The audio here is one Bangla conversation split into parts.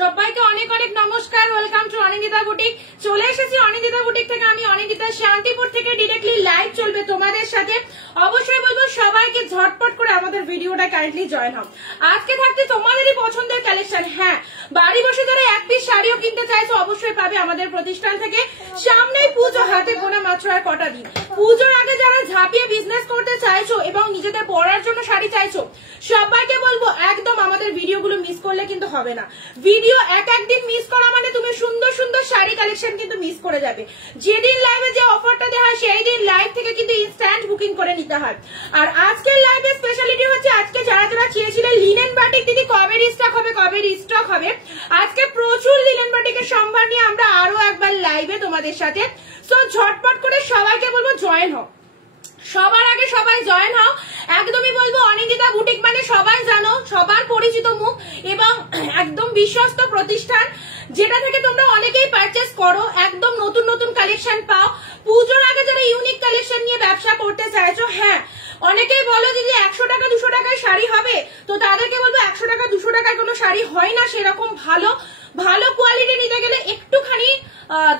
সবাইকে অনেক অনেক নমস্কার, ওয়েলকাম টু অনিন্দিতা বুটিক। চলে এসেছি অনিন্দিতা বুটিক থেকে, আমি অনিন্দিতা, শান্তিপুর থেকে ডিরেক্টলি লাইভ চলবে তোমাদের সাথে। অবশ্যই বলবো সবাইকে ঝটপট করে আমাদের ভিডিওটা কাইন্ডলি জয়েন হও। আজকে থাকছে তোমাদেরই পছন্দের কালেকশন। হ্যাঁ, বাড়ি বসে ধরে এক পিস শাড়িও কিনতে চাইছো অবশ্যই পাবে আমাদের প্রতিষ্ঠান থেকে। সামনেই পুজো, হাতে গোনা মাত্র আর কটা দিন। পুজোর আগে যারা ঝাঁপিয়ে বিজনেস করতে চাইছো এবং নিজেদের পরার জন্য শাড়ি চাইছো, সবাইকে বলবো একদম আমাদের ভিডিওগুলো মিস করলে কিন্তু হবে না। ভিডিও একদিন মিস করা মানে তুমি সুন্দর সুন্দর শাড়ি কালেকশন কিন্তু মিস করে যাবে। যেদিন লাইভে যে অফারটা দেওয়া হয় সেই দিন লাইভ থেকে কিন্তু ইনস্ট্যান্ট বুকিং করে নিতে হয়। আর আজকের লাইভে স্পেশালিটি হচ্ছে, আজকে যারা যারা চেয়েছিলেন লিনেন বাটিক দিদি কবে রিস্টক হবে, কবে রিস্টক হবে, আজকে প্রচুর লিনেন বাটিকের সম্ভার নিয়ে আমরা আরো একবার লাইভে তোমাদের সাথে। সো ঝটপট করে সবাইকে বলবো জয়েন হও, সবার আগে সবাই জয়েন হও। একদমই বলবো অনিন্দিতা বুটিক মানে সবাই জানো, সবার পরিচিত মুখ এবং একদম বিশ্বস্ত প্রতিষ্ঠান, যেটা থেকে তোমরা অনেকেই পারচেস করো, একদম নতুন নতুন কালেকশন পাও। পুজোর আগে যারা ইউনিক কালেকশন নিয়ে ব্যবসা করতে চাইছো, হ্যাঁ অনেকেই বলো যে 100 টাকা 200 টাকায় শাড়ি হবে, তো তাদেরকে বলবো 100 টাকা 200 টাকায় কোনো শাড়ি হয় না। সেরকম ভালো ভালো কোয়ালিটি নিতে গেলে একটুখানি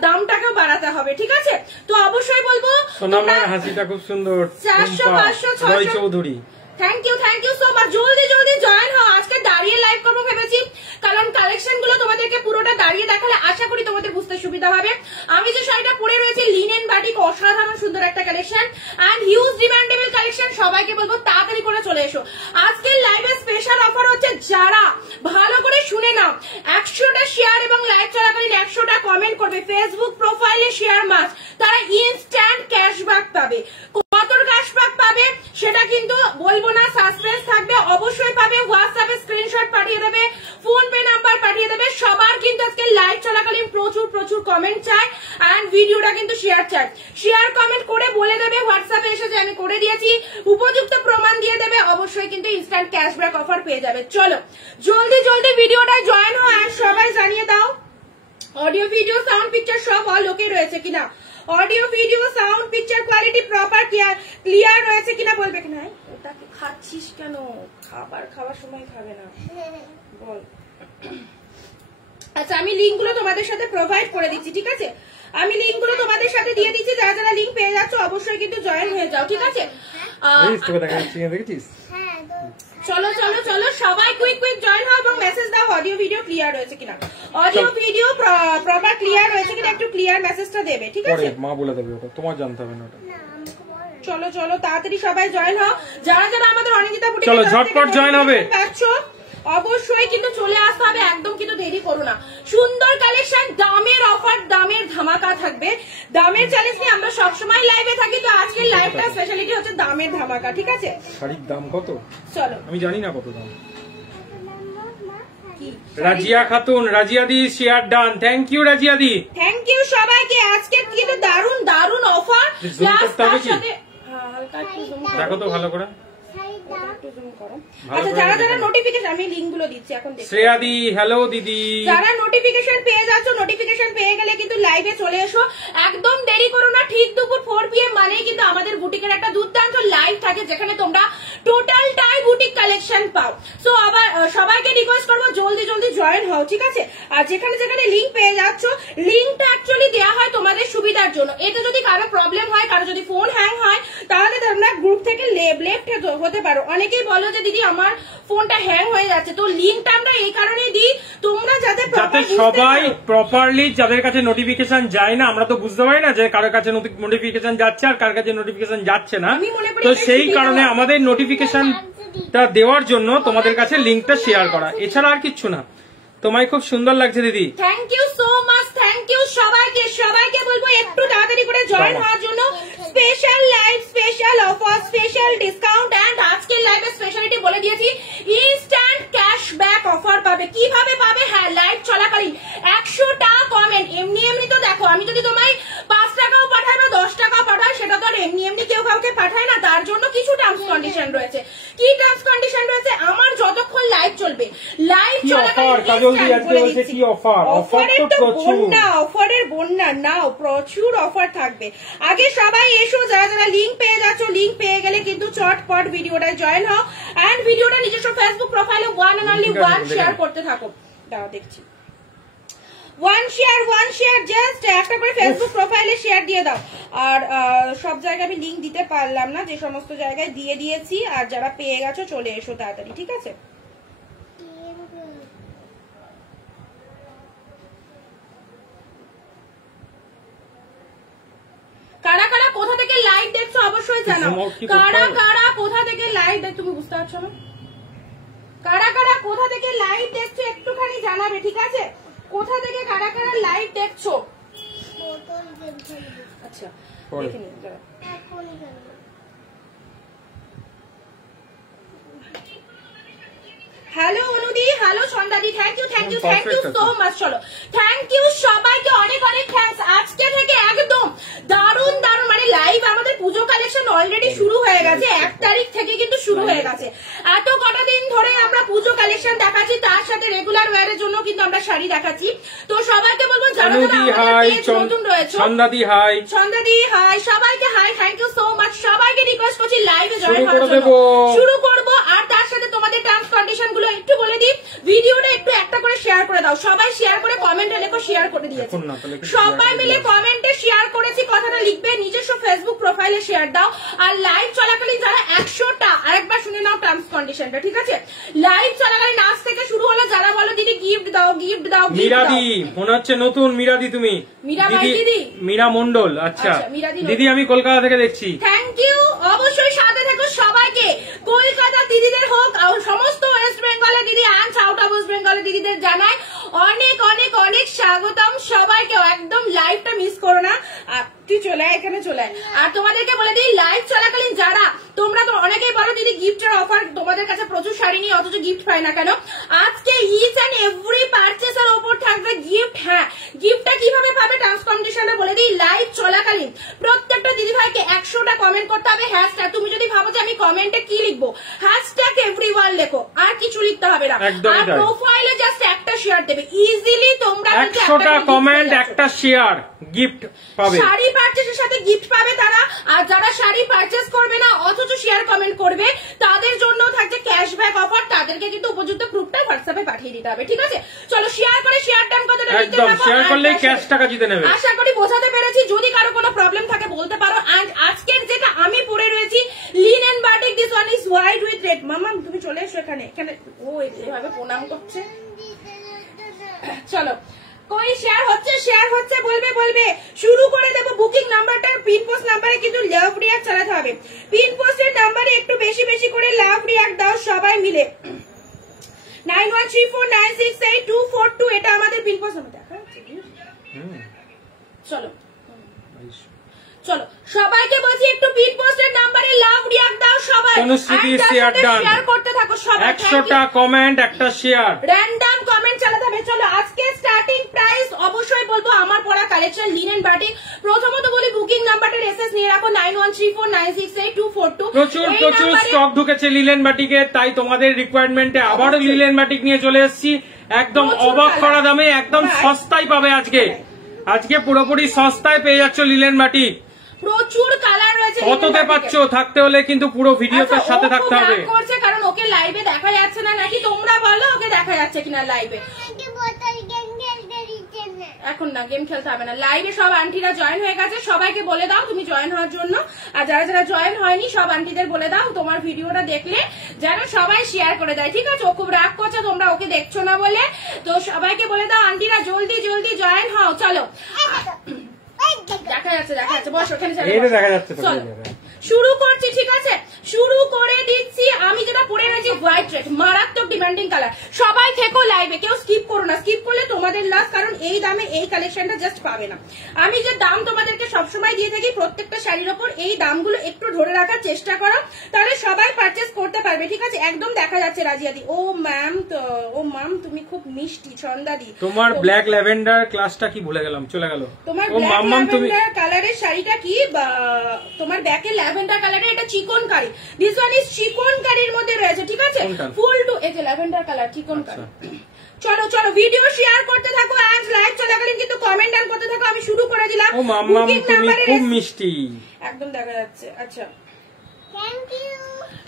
দামটাকেও বাড়াতে হবে, ঠিক আছে? তো অবশ্যই বলবো সোনামার হাসিটা খুব সুন্দর। 400 500 600 Chowdhury, thank you so much. জলদি জলদি জয়েন হও। আজকে দাঁড়িয়ে লাইভ করবো ভেবেছি, কারণ কালেকশন গুলো তোমাদেরকে পুরোটা দাঁড়িয়ে দেখালে আশা করি তোমাদের বুঝতে সুবিধা হবে। আমি যে শাড়িটা পরে রয়েছে লিনেন বাটিক, অসাধারণ সুন্দর একটা collection and huge demandable collection. সবাইকে বলবো তাড়াতাড়ি করে চলে এসো। আজকের লাইভে স্পেশাল অফার হচ্ছে, যারা ভালো করে শুনে নাও, 100টা শেয়ার এবং লাইভ চলাকালীন 100টা কমেন্ট করবে, ফেসবুক প্রোফাইলে শেয়ার মাস, তারা ইনস্ট্যান্ট ক্যাশব্যাক পাবে। কত ক্যাশব্যাক পাবে সেটা কিন্তু বলবো না, সাসপেন্স থাকবে। অবশ্যই পাবে। হোয়াটসঅ্যাপে স্ক্রিনশট পাঠিয়ে দেবে, ফোন পে নাম্বার পাঠিয়ে দেবে। সবার কিন্তু আজকে লাইভ চলাকালীন প্রচুর প্রচুর কমেন্ট চাই এন্ড ভিডিওটা কিন্তু শেয়ার চাই। শেয়ার কমেন্ট করে বলে দেবে হোয়াটসঅ্যাপে এসে যে আমি করে দিয়েছি, উপযুক্ত প্রমাণ দিয়ে দেবে। অবশ্যই কিন্তু ইনস্ট্যান্ট ক্যাশব্যাক অফার পেয়ে যাবে। চলো জলদি জলদি ভিডিওটা জয়েন হও আর সবাই জানিয়ে দাও অডিও ভিডিও সাউন্ড পিকচার সব অল ওকে রয়েছে কিনা, audio video sound picture quality proper clear রয়েছে কিনা বলবে কিনা। ওটাকে খাচ্ছিস কেন? খাওয়ার সময় খাবে না বল। আচ্ছা, আমি লিঙ্ক গুলো তোমাদের সাথে প্রোভাইড করে দিচ্ছি, ঠিক আছে? আমি লিঙ্ক গুলো তোমাদের সাথে দিয়ে দিচ্ছি, যারা যারা লিঙ্ক পেয়ে যাচ্ছ অবশ্যই কিন্তু জয়েন হয়ে যাও, ঠিক আছে? চলো চলো চলো সবাই কুইক জয়েন হও এবং মেসেজ দাও অডিও ভিডিও ক্লিয়ার রয়েছে কিনা, অডিও ভিডিও প্রপার ক্লিয়ার রয়েছে কিনা, একটু ক্লিয়ার মেসেজটা দেবে, ঠিক আছে? মা বলে দেবে, ওটা তোমার জানতে হবে না। চলো চলো তাড়াতাড়ি সবাই জয়েন হও। যারা যারা আমাদের অনিন্দিতা বুটিক চলো ঝটপট জয়েন হবে, অবশ্যই কিন্তু চলে আসতে হবে, একদম কিন্তু দেরি করো না। সুন্দর কালেকশন, দামের অফার, দামের ধামাকা থাকবে। দামের চ্যালেঞ্জ নিয়ে আমরা সবসময় লাইভে থাকি, তো আজকের লাইভটা স্পেশালিটি হচ্ছে দামের ধামাকা, ঠিক আছে? শাড়ির দাম কত চলো, আমি জানি না কত দাম। রাজিয়া খাতুন, রাজিয়া দি share done, thank you Razia দি, থ্যাংক ইউ সবাইকে। আজকে কিন্তু দারুন দারুন অফার। দেখো তো ভালো করে। আচ্ছা, যারা যারা নোটিফিকেশন, আমি লিংক গুলো দিচ্ছি এখন দেখো। শ্রেয়া দি হ্যালো দিদি, যারা নোটিফিকেশন পেয়ে যাচ্ছ, নোটিফিকেশন পেয়ে গেলে কিন্তু লাইভে চলে এসো, একদম দেরি করো না। ঠিক দুপুর 4 PM মানেই কিন্তু আমাদের বুটিকের একটা দুর্দান্ত লাইভ থাকে, যেখানে তোমরা টোটালটাই বুটিক কালেকশন পাও। সো আবার সবাইকে রিকোয়েস্ট করবো জলদি জলদি জয়েন হও, ঠিক আছে? আর যেখানে যেখানে লিংক পেয়ে যাচ্ছ, লিংকটা অ্যাকচুয়ালি দেওয়া হয় তোমাদের সুবিধার জন্য। এতে যদি কারো প্রবলেম হয়, কারো যদি ফোন হ্যাং হয়, তাহলে তোমরা গ্রুপ থেকে লেফট হতে পারো। অনেকেই বলো যে দিদি আমার ফোনটা হ্যাং হয়ে যাচ্ছে, তো লিংকটা আমরা এই কারণে দিই তোমরা যাতে সবাই প্রপারলি, যাদের কাছে নোটিফিকেশন যায় না, আমরা তো বুঝতে পারি না যে কারোর কাছে নোটিফিকেশন যাচ্ছে আর কার কাছে নোটিফিকেশন যাচ্ছে না, তো সেই কারণে আমাদের নোটিফিকেশনটা দেওয়ার জন্য তোমাদের কাছে লিংকটা শেয়ার করা, এছাড়া আর কিচ্ছু না। তোমায় খুব সুন্দর লাগছে দিদি, thank you so much, thank you সবাইকে। সবাইকে বলবো একটু তাড়াতাড়ি করে জয়েন হওয়ার জন্য। Special live, special offer, special discount and আজকের লাইভে স্পেশালিটি বলে দিয়েছি, ইনস্ট্যান্ট ক্যাশব্যাক অফার পাবে। কিভাবে পাবে? হ্যাঁ, লাইভ চলাকালীন 100টা কমেন্ট। এমনি তো দেখো, আমি যদি তোমায় 5 টাকাও পাঠাই বা 10 টাকাও পাঠাই, সেটা তো আর এমনি কেউ কাউকে পাঠায় না, তার জন্য কিছু টার্মস কন্ডিশন রয়েছে। কি টার্মস কন্ডিশন রয়েছে? আমার যতক্ষণ লাইভ চলবে, লাইভ চলাকালীন অফারের বন্যা নাও, প্রচুর অফার থাকবে। আগে সবাই এসো, যারা যারা লিংক পেয়ে যাচ্ছ, লিংক পেয়ে গেলে কিন্তু চটপট ভিডিওটা জয়েন হও এন্ড ভিডিওটা নিজস্ব ফেসবুক প্রোফাইলে 1 and only 1 শেয়ার করতে থাকো। দাও দেখছি ওয়ান শেয়ার জাস্ট একটা করে ফেসবুক প্রোফাইলে শেয়ার দিয়ে দাও। আর সব জায়গায় আমি লিংক দিতে পারলাম না, যে সমস্ত জায়গায় দিয়ে দিয়েছি। আর যারা পেয়ে গেছো চলে এসো তাড়াতাড়ি, ঠিক আছে? কারা কারা কোথা থেকে লাইভ দেখছো অবশ্যই জানাও। কারা কারা কোথা থেকে লাইভ দেখ, তুমি বুঝতে পারছো না? কারা কারা কোথা থেকে লাইভ দেখছো একটুখানি জানাবে, ঠিক আছে? কোথা থেকে কারা কারা লাইভ দেখছো? আচ্ছা দেখে নিন। হ্যালো অনুদি, হ্যালো সন্ধ্যাদি, থ্যাংক ইউ সো মাচ। চলো থ্যাংক ইউ সবাইকে, অনেক অনেক থ্যাঙ্কস। আজকে থেকে একদম দারুণ দারুণ মানে লাইভ আমাদের পুজো কালেকশন অলরেডি শুরু হয়ে গেছে, 1 তারিখ থেকে কিন্তু শুরু হয়ে গেছে। এত কটা দিন ধরে আমরা পুজো কালেকশন দেখাচ্ছি, তার সাথে রেগুলার ওয়্যারের জন্য কিন্তু আমরা শাড়ি দেখাচ্ছি। তো সবাইকে বলবো যারা নতুন রয়েছে, সন্ধ্যাদি হাই, সবাইকে hi, thank you so much. সবাইকে রিকোয়েস্ট করছি লাইভে জয়েন করার জন্য। শুরু করব। আর তার সাথে তোমাদের টার্মস কন্ডিশন গুলো একটু বলে দিই, ভিডিওটা একটু একটা করে শেয়ার করে দাও। সবাই শেয়ার করে কমেন্টে লেখো, শেয়ার করে দিয়েছে সবাই মিলে কমেন্টে শেয়ার করেছি কথাটা লিখবে, নিজস্ব ফেসবুক প্রোফাইলে শেয়ার দাও। আর লাইভ চলাকালীন যারা 100টা, আরেকবার শুনে নাও টার্মস কন্ডিশনটা, ঠিক আছে? লাইভ চলাকালীন আজ থেকে শুরু হলো, যারা বলো দিদি গিফট দাও গিফট দাও, মিরাদি মনে হচ্ছে নতুন মিরাদি, তুমি দিদি মীরা মন্ডল। আচ্ছা দিদি আমি কলকাতা থেকে দেখছি, থ্যাংক ইউ। অবশ্যই সাথে থাকো সবাইকে, কলকাতা দিদিদের হোক, সমস্ত ওয়েস্ট বেঙ্গলের দিদি অ্যান্ড সাউথ অফ ওয়েস্ট বেঙ্গলের দিদিদের জানাই অনেক অনেক অনেক স্বাগতম সবাইকে। একদম লাইভটা মিস করো না, তুই চলে আয়, এখানে চলে আয়। আর তোমাদেরকে বলে দিই, লাইভ চলাকালীন যারা তোমরা তো অনেকেই বলো দিদি গিফটের অফার, তোমাদের কাছে প্রচুর শাড়ি নিয়ে অথচ গিফট পাই না কেন? আজকে ইচ অ্যান্ড এভরি পারচেসের ওপর থাকবে গিফট। হ্যাঁ, গিফটটা কিভাবে পাবে টার্মস কন্ডিশনে বলে দিই। লাইভ চলাকালীন প্রত্যেকটা দিদি ভাইকে 100টা কমেন্ট করতে হবে হ্যাশট্যাগ। তুমি যদি ভাবো যে আমি কমেন্টে কি লিখবো, হ্যাশট্যাগ এভরিওয়ান লেখো, আর কিছু লিখতে হবে না। আর প্রোফাইলে জাস্ট একটা শেয়ার দেবে, ইজিলি তোমরা 100টা কমেন্ট একটা শেয়ার গিফট পাবে। শাড়ি পারচেসের সাথে গিফট পাবে তারা। আর যারা শাড়ি পারচেস করবে না অথচ শেয়ার কমেন্ট করবে, তাদের জন্য থাকছে ক্যাশব্যাক অফার। তাদেরকে কিন্তু উপযুক্ত গ্রুপটা হোয়াটসঅ্যাপে পাঠিয়ে দিতে হবে, ঠিক আছে? চলো শেয়ার করে শেয়ার টাইম কতটা লিখতে একদম শেয়ার করলেই ক্যাশ টাকা জিতে নেবে। আশা করি বোঝাতে পেরেছি। যদি কারো কোনো প্রবলেম থাকে বলতে পারো। এন্ড আজকের যেটা আমি পরে রয়েছি linen batik, this one is white with red. মামা তুমি চলে এসো এখানে, এখানে ও এইভাবে প্রণাম করছে। চলো কই শেয়ার হচ্ছে বলবে শুরু করে দেবো। বুকিং নাম্বারটা পিন পোস্ট নাম্বারে কিন্তু লাভ রিয়াক্ট চালাতে হবে। পিন পোস্টের নাম্বারে একটু বেশি বেশি করে লাভ রিয়াক্ট দাও সবাই মিলে। 9134968242 এটা আমাদের পিন পোস্ট নাম্বার। দেখা চলো চলো সবাইকে বলছি একটু পিন পোস্টের নাম্বারে লাভ রিয়াক্ট দাও সবাই। শেয়ার করতে থাকো সবাই। 100টা কমেন্ট একটা শেয়ার, র‍্যান্ডম কমেন্ট চালাতে হবে। চলো আজকে স্টার্টিং প্রাইস অবশ্যই বলবো আমার পরা কালেকশন লিনেন বাটিক। প্রথমত বলি বুকিং নাম্বারটা এসএস নিয়ে রাখো 9134968242। প্রচুর স্টক ঢুকেছে লিনেন বাটিকে, তাই তোমাদের রিকোয়ারমেন্টে আবারও লিনেন বাটিক নিয়ে চলে এসেছি। একদম অবাক করা দামে, একদম সস্তায় পাবে আজকে পুরোপুরি সস্তায় পেয়ে যাচ্ছ লিনেন বাটিক। প্রচুর কালার রয়েছে। কততে পাচ্ছ থাকতে হলে কিন্তু পুরো ভিডিওতে সাথে থাকতে হবে। করছে কারণ ওকে লাইভে দেখা যাচ্ছে না, নাকি তোমরা বলো ওকে দেখা যাচ্ছে কিনা লাইভে? এখন না গেম খেলতে হবে না, লাইভে সব আন্টিরা জয়েন হয়ে গেছে। সবাইকে বলে দাও তুমি জয়েন হওয়ার জন্য। আর যারা যারা জয়েন হয়নি সব আন্টিদের বলে দাও তোমার ভিডিওটা দেখলে যেন সবাই শেয়ার করে দেয়, ঠিক আছে? ও খুব রাগ করছে তোমরা ওকে দেখছো না বলে। তো সবাইকে বলে দাও আন্টিরা জলদি জলদি জয়েন হও। চলো দেখা যাচ্ছে বসো এখানে। শুরু করছি, ঠিক আছে? শুরু করে দিচ্ছি। আমি যেটা পরে রয়েছি হোয়াইট রেড, মারাত্মক ডিমান্ডিং কালার। সবাই থেকো লাইভে, কেউ স্কিপ করো না। স্কিপ করলে তোমাদের লস, কারণ এই দামে এই কালেকশনটা জাস্ট পাবে না। আমি যে দাম তোমাদেরকে সবসময় দিয়ে থাকি প্রত্যেকটা শাড়ির ওপর, এই দামগুলো একটু ধরে রাখার চেষ্টা করো, তাহলে সবাই পারচেস করতে পারবে, ঠিক আছে? একদম দেখা যাচ্ছে রাজিয়াদি। ও ম্যাম তুমি খুব মিষ্টি। ছন্দাদি তোমার ব্ল্যাক ল্যাভেন্ডার ক্লাসটা কি ভুলে গেলাম, চলে গেল। তোমার ব্ল্যাক ল্যাভেন্ডার কালারের শাড়িটা কি? তোমার ব্যাকে ল্যাভেন্ডার কালারের, এটা চিকন কারি। দিস ওয়ান ইজ চিকন কারির মধ্যে রয়েছে, ঠিক আছে? ফুল টু এই যে ল্যাভেন্ডার কালার চিকন কারি। চলো চলো ভিডিও শেয়ার করতে থাকো। আজ লাইভ চলাকালীন কিন্তু কমেন্ট ডান করতে থাকো। আমি শুরু করে দিলাম। ও মাম্মাম তুমি খুব মিষ্টি, একদম দেখা যাচ্ছে। আচ্ছা থ্যাংক ইউ।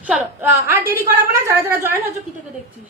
চলো আর দেরি করাবো না, যারা যারা জয়েন হয়েছে কি থেকে দেখছিস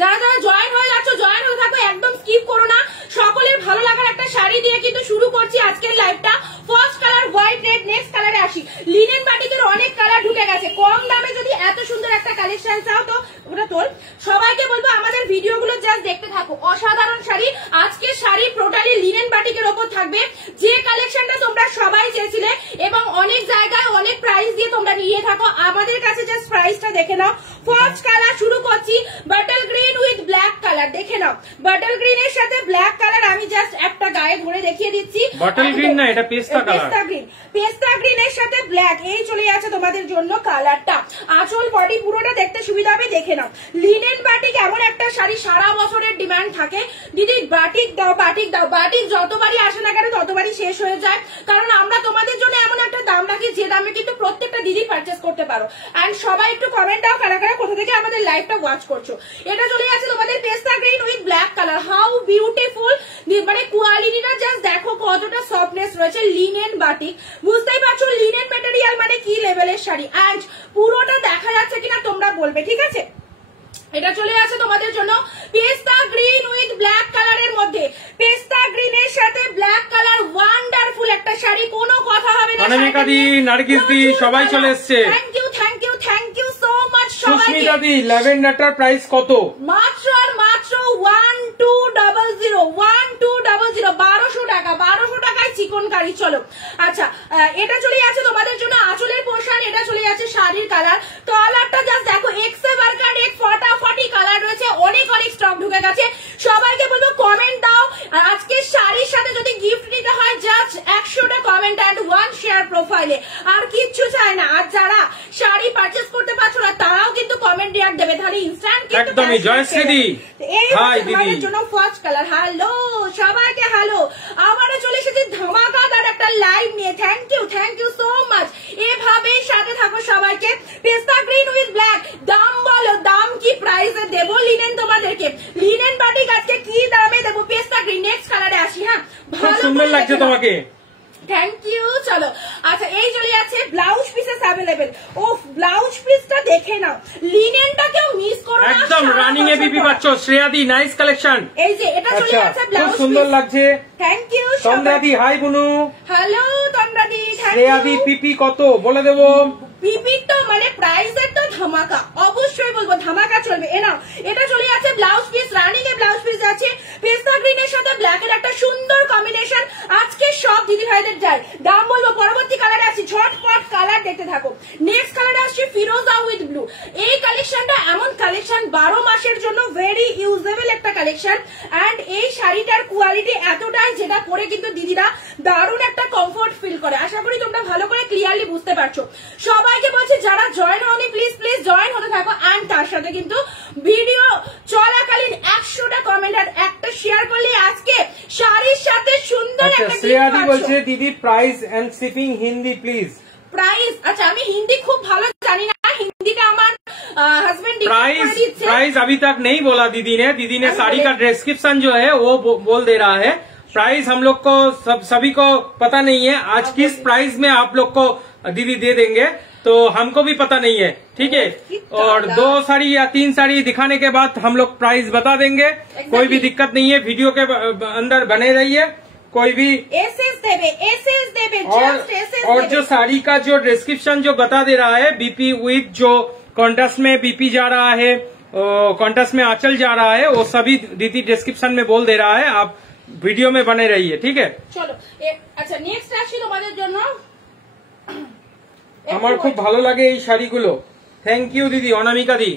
যারা যারা জয়েন হয়ে যাচ্ছ জয়েন হয়ে থাকো, একদম স্কিপ করো না। সকলের ভালো লাগার একটা শাড়ি দিয়ে কিন্তু শুরু করছি আজকের লাইভটা। First colour white red, next কালারে আসি। লিনেন বাটিকের অনেক কালার ঢুকে গেছে, কম দামে যদি এত সুন্দর একটা কালেকশন চাও তো ওটা তোল। সবাইকে বলবো আমাদের ভিডিওগুলো জাস্ট দেখতে থাকো, অসাধারণ শাড়ি। আজকে শাড়ি টোটালি লিনেন বাটিকের ওপর থাকবে, যে কালেকশনটা তোমরা সবাই চেয়েছিলে এবং অনেক জায়গায় অনেক প্রাইস দিয়ে তোমরা নিয়ে থাকো, আমাদের কাছে জাস্ট প্রাইসটা দেখে নাও। ফার্স্ট কালার শুরু করছি, bottle green with black colour. দেখে নাও, বাটল গ্রিনের সাথে ব্ল্যাক কালার। আমি জাস্ট একটা গায়ে ধরে দেখিয়ে দিচ্ছি। বাটল গ্রিন না, এটা পেস্তা কালার। পেস্তা গ্রিন, পেস্তা গ্রিনের সাথে ব্ল্যাক, এই চলে যাচ্ছে তোমাদের জন্য কালারটা। আঁচল বডি পুরোটা দেখতে সুবিধা হবে। দেখে নাও, লিনেন বাটিক এমন একটা শাড়ি সারা বছরের ডিমান্ড থাকে। দিদি বাটিক দাও, বাটিক দাও। বাটিক যতবারই আসে না কেন ততবারই শেষ হয়ে যায়, কারণ আমরা তোমাদের জন্য এমন একটা দাম রাখি যে দামে কিন্তু প্রত্যেকটা দিদি পারচেস করতে পারো। এন্ড সবাই একটু কমেন্ট দাও কারা কারা কোথা থেকে আমাদের লাইভটা ওয়াচ করছো। এটা চলে যাচ্ছে তোমাদের পেস্তা green with black colour. How beautiful, মানে কোয়ালিটিটা জাস্ট দেখো কতটা সফটনেস রয়েছে। লিনেন বাটিক, বুঝতেই পারছো লিনেন ম্যাটেরিয়াল মানে কি লেভেলের শাড়ি। এন্ড পুরোটা দেখা যাচ্ছে কিনা তোমরা বলবে, ঠিক আছে। এটা চলে আসে তোমাদের জন্য পেস্তা গ্রিন উইথ ব্ল্যাক কালারের মধ্যে। পেস্তা গ্রিনের সাথে ব্ল্যাক কালার, ওয়ান্ডারফুল একটা শাড়ি, কোনো কথা হবে না। অনামিকা দি, নার্গিস দি সবাই চলে এসেছে। Thank you, thank you, thank you so much সবাইকে। সুস্মিতা দি, ল্যাভেন্ডারটার প্রাইস কত? মাত্র আর মাত্র 1200, 1200, 1200 টাকা। 1200 টাকায় চিকন কারি। চলো আচ্ছা, এটা চলে যাচ্ছে তোমাদের জন্য আঁচলের পোর্শন। এটা চলে যাচ্ছে শাড়ির কালার। কালারটা জাস্ট দেখো, এক্সে বার্কার এক ফটাফটি কালার রয়েছে, অনেক অনেক স্টক ঢুকে গেছে। সবাইকে বলবো কমেন্ট দাও। আর আজকে শাড়ির সাথে যদি গিফট নিতে হয় জাস্ট 100টা কমেন্ট এন্ড 1 শেয়ার প্রোফাইলে, আর কিচ্ছু চাই না। আর যারা শাড়ি পারচেস করতে পারছো না তারাও কিন্তু কমেন্ট রিয়াক্ট দেবে, তাহলে ইনস্ট্যান্ট কিন্তু একদমই। জয়শ্রী দি, এই হাই তোমাদের দিদি। জন্য ফার্স্ট কালার। হ্যালো সবাইকে, হ্যালো। আবারও চলে এসেছি ধামাকাদার একটা লাইভ নিয়ে। Thank you so much. এভাবেই সাথে থাকো সবাইকে। পেস্তা গ্রিন উইথ ব্ল্যাক। দাম বলো, দাম কি প্রাইসে দেবো লিনেন তোমাদেরকে? লিনেন বাটিক আজকে কি দামে দেবো? পেস্তা গ্রিন। নেক্সট কালারে আসি। হ্যাঁ, খুব সুন্দর লাগছে তোমাকে। Thank you. চলো আচ্ছা, এই চলে যাচ্ছে ব্লাউজ পিসেস অ্যাভেলেবেল। ও ব্লাউজ পিসটা দেখে নাও, লিনেনটা কেউ মিস করো না। একদম রানিং এ বিপি পাচ্ছ। শ্রেয়া দি, নাইস কালেকশন। এই যে এটা চলে যাচ্ছে ব্লাউজ খুব সুন্দর লাগছে। Thank you. তন্দ্রা দি, হাই বুনু। হ্যালো তন্দ্রা দি, শ্রেয়া দি, পিপি কত বলে দেবো? পিপি তো মানে প্রাইসের তো ধামাকা, অবশ্যই বলবো ধামাকা চলবে। এটা চলে যাচ্ছে blouse piece, running a blouse piece আছে। পেস্তা গ্রিনের সাথে ব্ল্যাক এর একটা সুন্দর কম্বিনেশন। আজকে সব দিদি ভাইদের যায়। দাম বলবো, পরবর্তী কালারে আসছি। ঝটপট কালার দেখতে থাকো। নেক্সট কালারে আসছে ফিরোজা উইথ ব্লু। এই কালেকশনটা এমন কালেকশন 12 মাসের জন্য ভেরি ইউজেবল একটা কালেকশন। এন্ড এই শাড়িটার কোয়ালিটি এতটাই যেটা পরে কিন্তু দিদিরা দারুণ একটা কমফোর্ট ফিল করে। আশা করি তোমরা ভালো করে ক্লিয়ারলি বুঝতে পারছো। সবাইকে বলছি যারা জয়েন হওনি প্লিজ প্লিজ জয়েন হতে থাকো। এন্ড তার সাথে কিন্তু ভিডিও চলাকালীন 100টা কমেন্ট আর একটা শেয়ার করলে আজকে শাড়ির সাথে সুন্দর একটা শ্রেয়া দি বলছে দিদি price and shipping Hindi please. Price अच्छा আমি हिंदी खूब ভালো জানি না हिंदीটা আমার हस्बैंड प्राइस अभी तक नहीं बोला दीदी ने साड़ी का डिस्क्रिप्शन जो है वो बोल दे रहा है। प्राइस हम लोग को सभी को पता नहीं है। आज किस प्राइस में आप लोग को दीदी दे देंगे तो हमको भी पता नहीं है, ठीक है। और 2 साड़ी या 3 साड़ी दिखाने के बाद हम लोग प्राइस बता देंगे। कोई भी दिक्कत नहीं है, वीडियो के अंदर बने रहिए। कोई भी एसएस देवे और जो साड़ी का जो डिस्क्रिप्शन जो बता दे रहा है बीपी विथ जो कॉन्टेस्ट में बीपी जा रहा है, कॉन्टेस्ट में आंचल जा रहा है, वो सभी दीदी डिस्क्रिप्शन में बोल दे रहा है। आप वीडियो में बने रहिए, ठीक है। चलो अच्छा नेक्स्ट আসি তোমাদের জন্য। আমার খুব ভালো লাগে এই শাড়িগুলো। থ্যাংক ইউ দিদি, অনামিকা দি।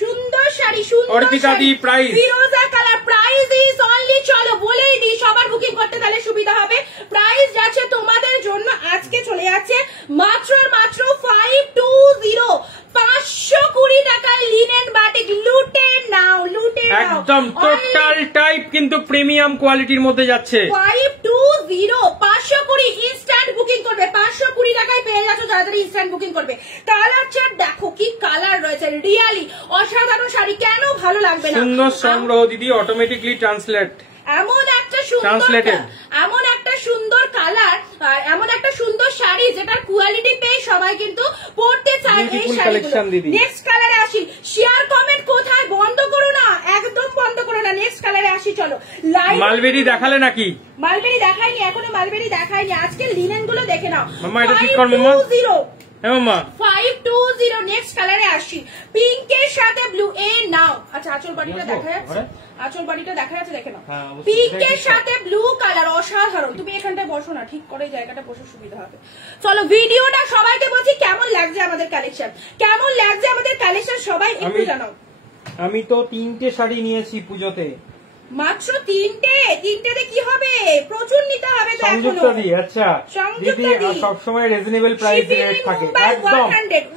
সুন্দর শাড়ি, সুন্দর অর্পিতা দি, প্রাইস ফিরোজা কালার। প্রাইস ইজ অনলি, চলো বলেই দিই সবার বুকিং করতে তাহলে সুবিধা হবে। প্রাইস যাচ্ছে তোমাদের জন্য আজকে চলে যাচ্ছে মাত্র 520, 520 টাকায় লিনেন বাটিক। লুটে নাও, লুটে নাও। একদম টোটাল টাইপ কিন্তু প্রিমিয়াম কোয়ালিটির মধ্যে যাচ্ছে। 520, 520 ইনস্ট্যান্ট বুকিং করবে। 520 টাকায় পেয়ে যাচ্ছ যারা যারা ইনস্ট্যান্ট বুকিং করবে। কালার চার্ট দেখো কি কালার রয়েছে, রিয়ালি অসাধারণ শাড়ি, কেন ভালো লাগবে না। সুন্দর সংগ্রহ দিদি, অটোমেটিকলি ট্রান্সলেট। এমন একটা সুন্দর কালার আর এমন একটা সুন্দর শাড়ি যেটার কোয়ালিটি পেয়ে সবাই কিন্তু পড়তে চায় এই শাড়িগুলো। নেক্সট কালারে আসি। শেয়ার কমেন্ট কোথায় বন্ধ করো না, মালবেরি দেখালে নাকি? মালবেরি দেখাইনি এখনো, মালবেরি দেখাইনি। আজকে লিনেন গুলো দেখে নাও। মাম্মা এটা ঠিক কর মাম্মা। 520 নেক্সট কালারে আসি, পিঙ্কের সাথে ব্লু। এই নাও। আচ্ছা আঁচল বাড়িটা দেখা যাচ্ছে, আঁচল বাড়িটা দেখা যাচ্ছে, দেখে নাও। পিঙ্কের সাথে ব্লু কালার অসাধারণ। তুমি এখানটায় বসো না, ঠিক করে জায়গাটা বসে সুবিধা হবে। চলো ভিডিওটা সবাইকে বলছি কেমন লাগছে আমাদের কালেকশন, কেমন লাগছে আমাদের কালেকশন সবাই একটু জানাও। আমি তো 3টে শাড়ি নিয়েছি পুজোতে। মাত্র 3টে কি হবে? প্রচুর নিতে হবে তো। সংযুক্ত দি। আচ্ছা দিদি সবসময় রিজনেবল প্রাইস রেট থাকে একদম।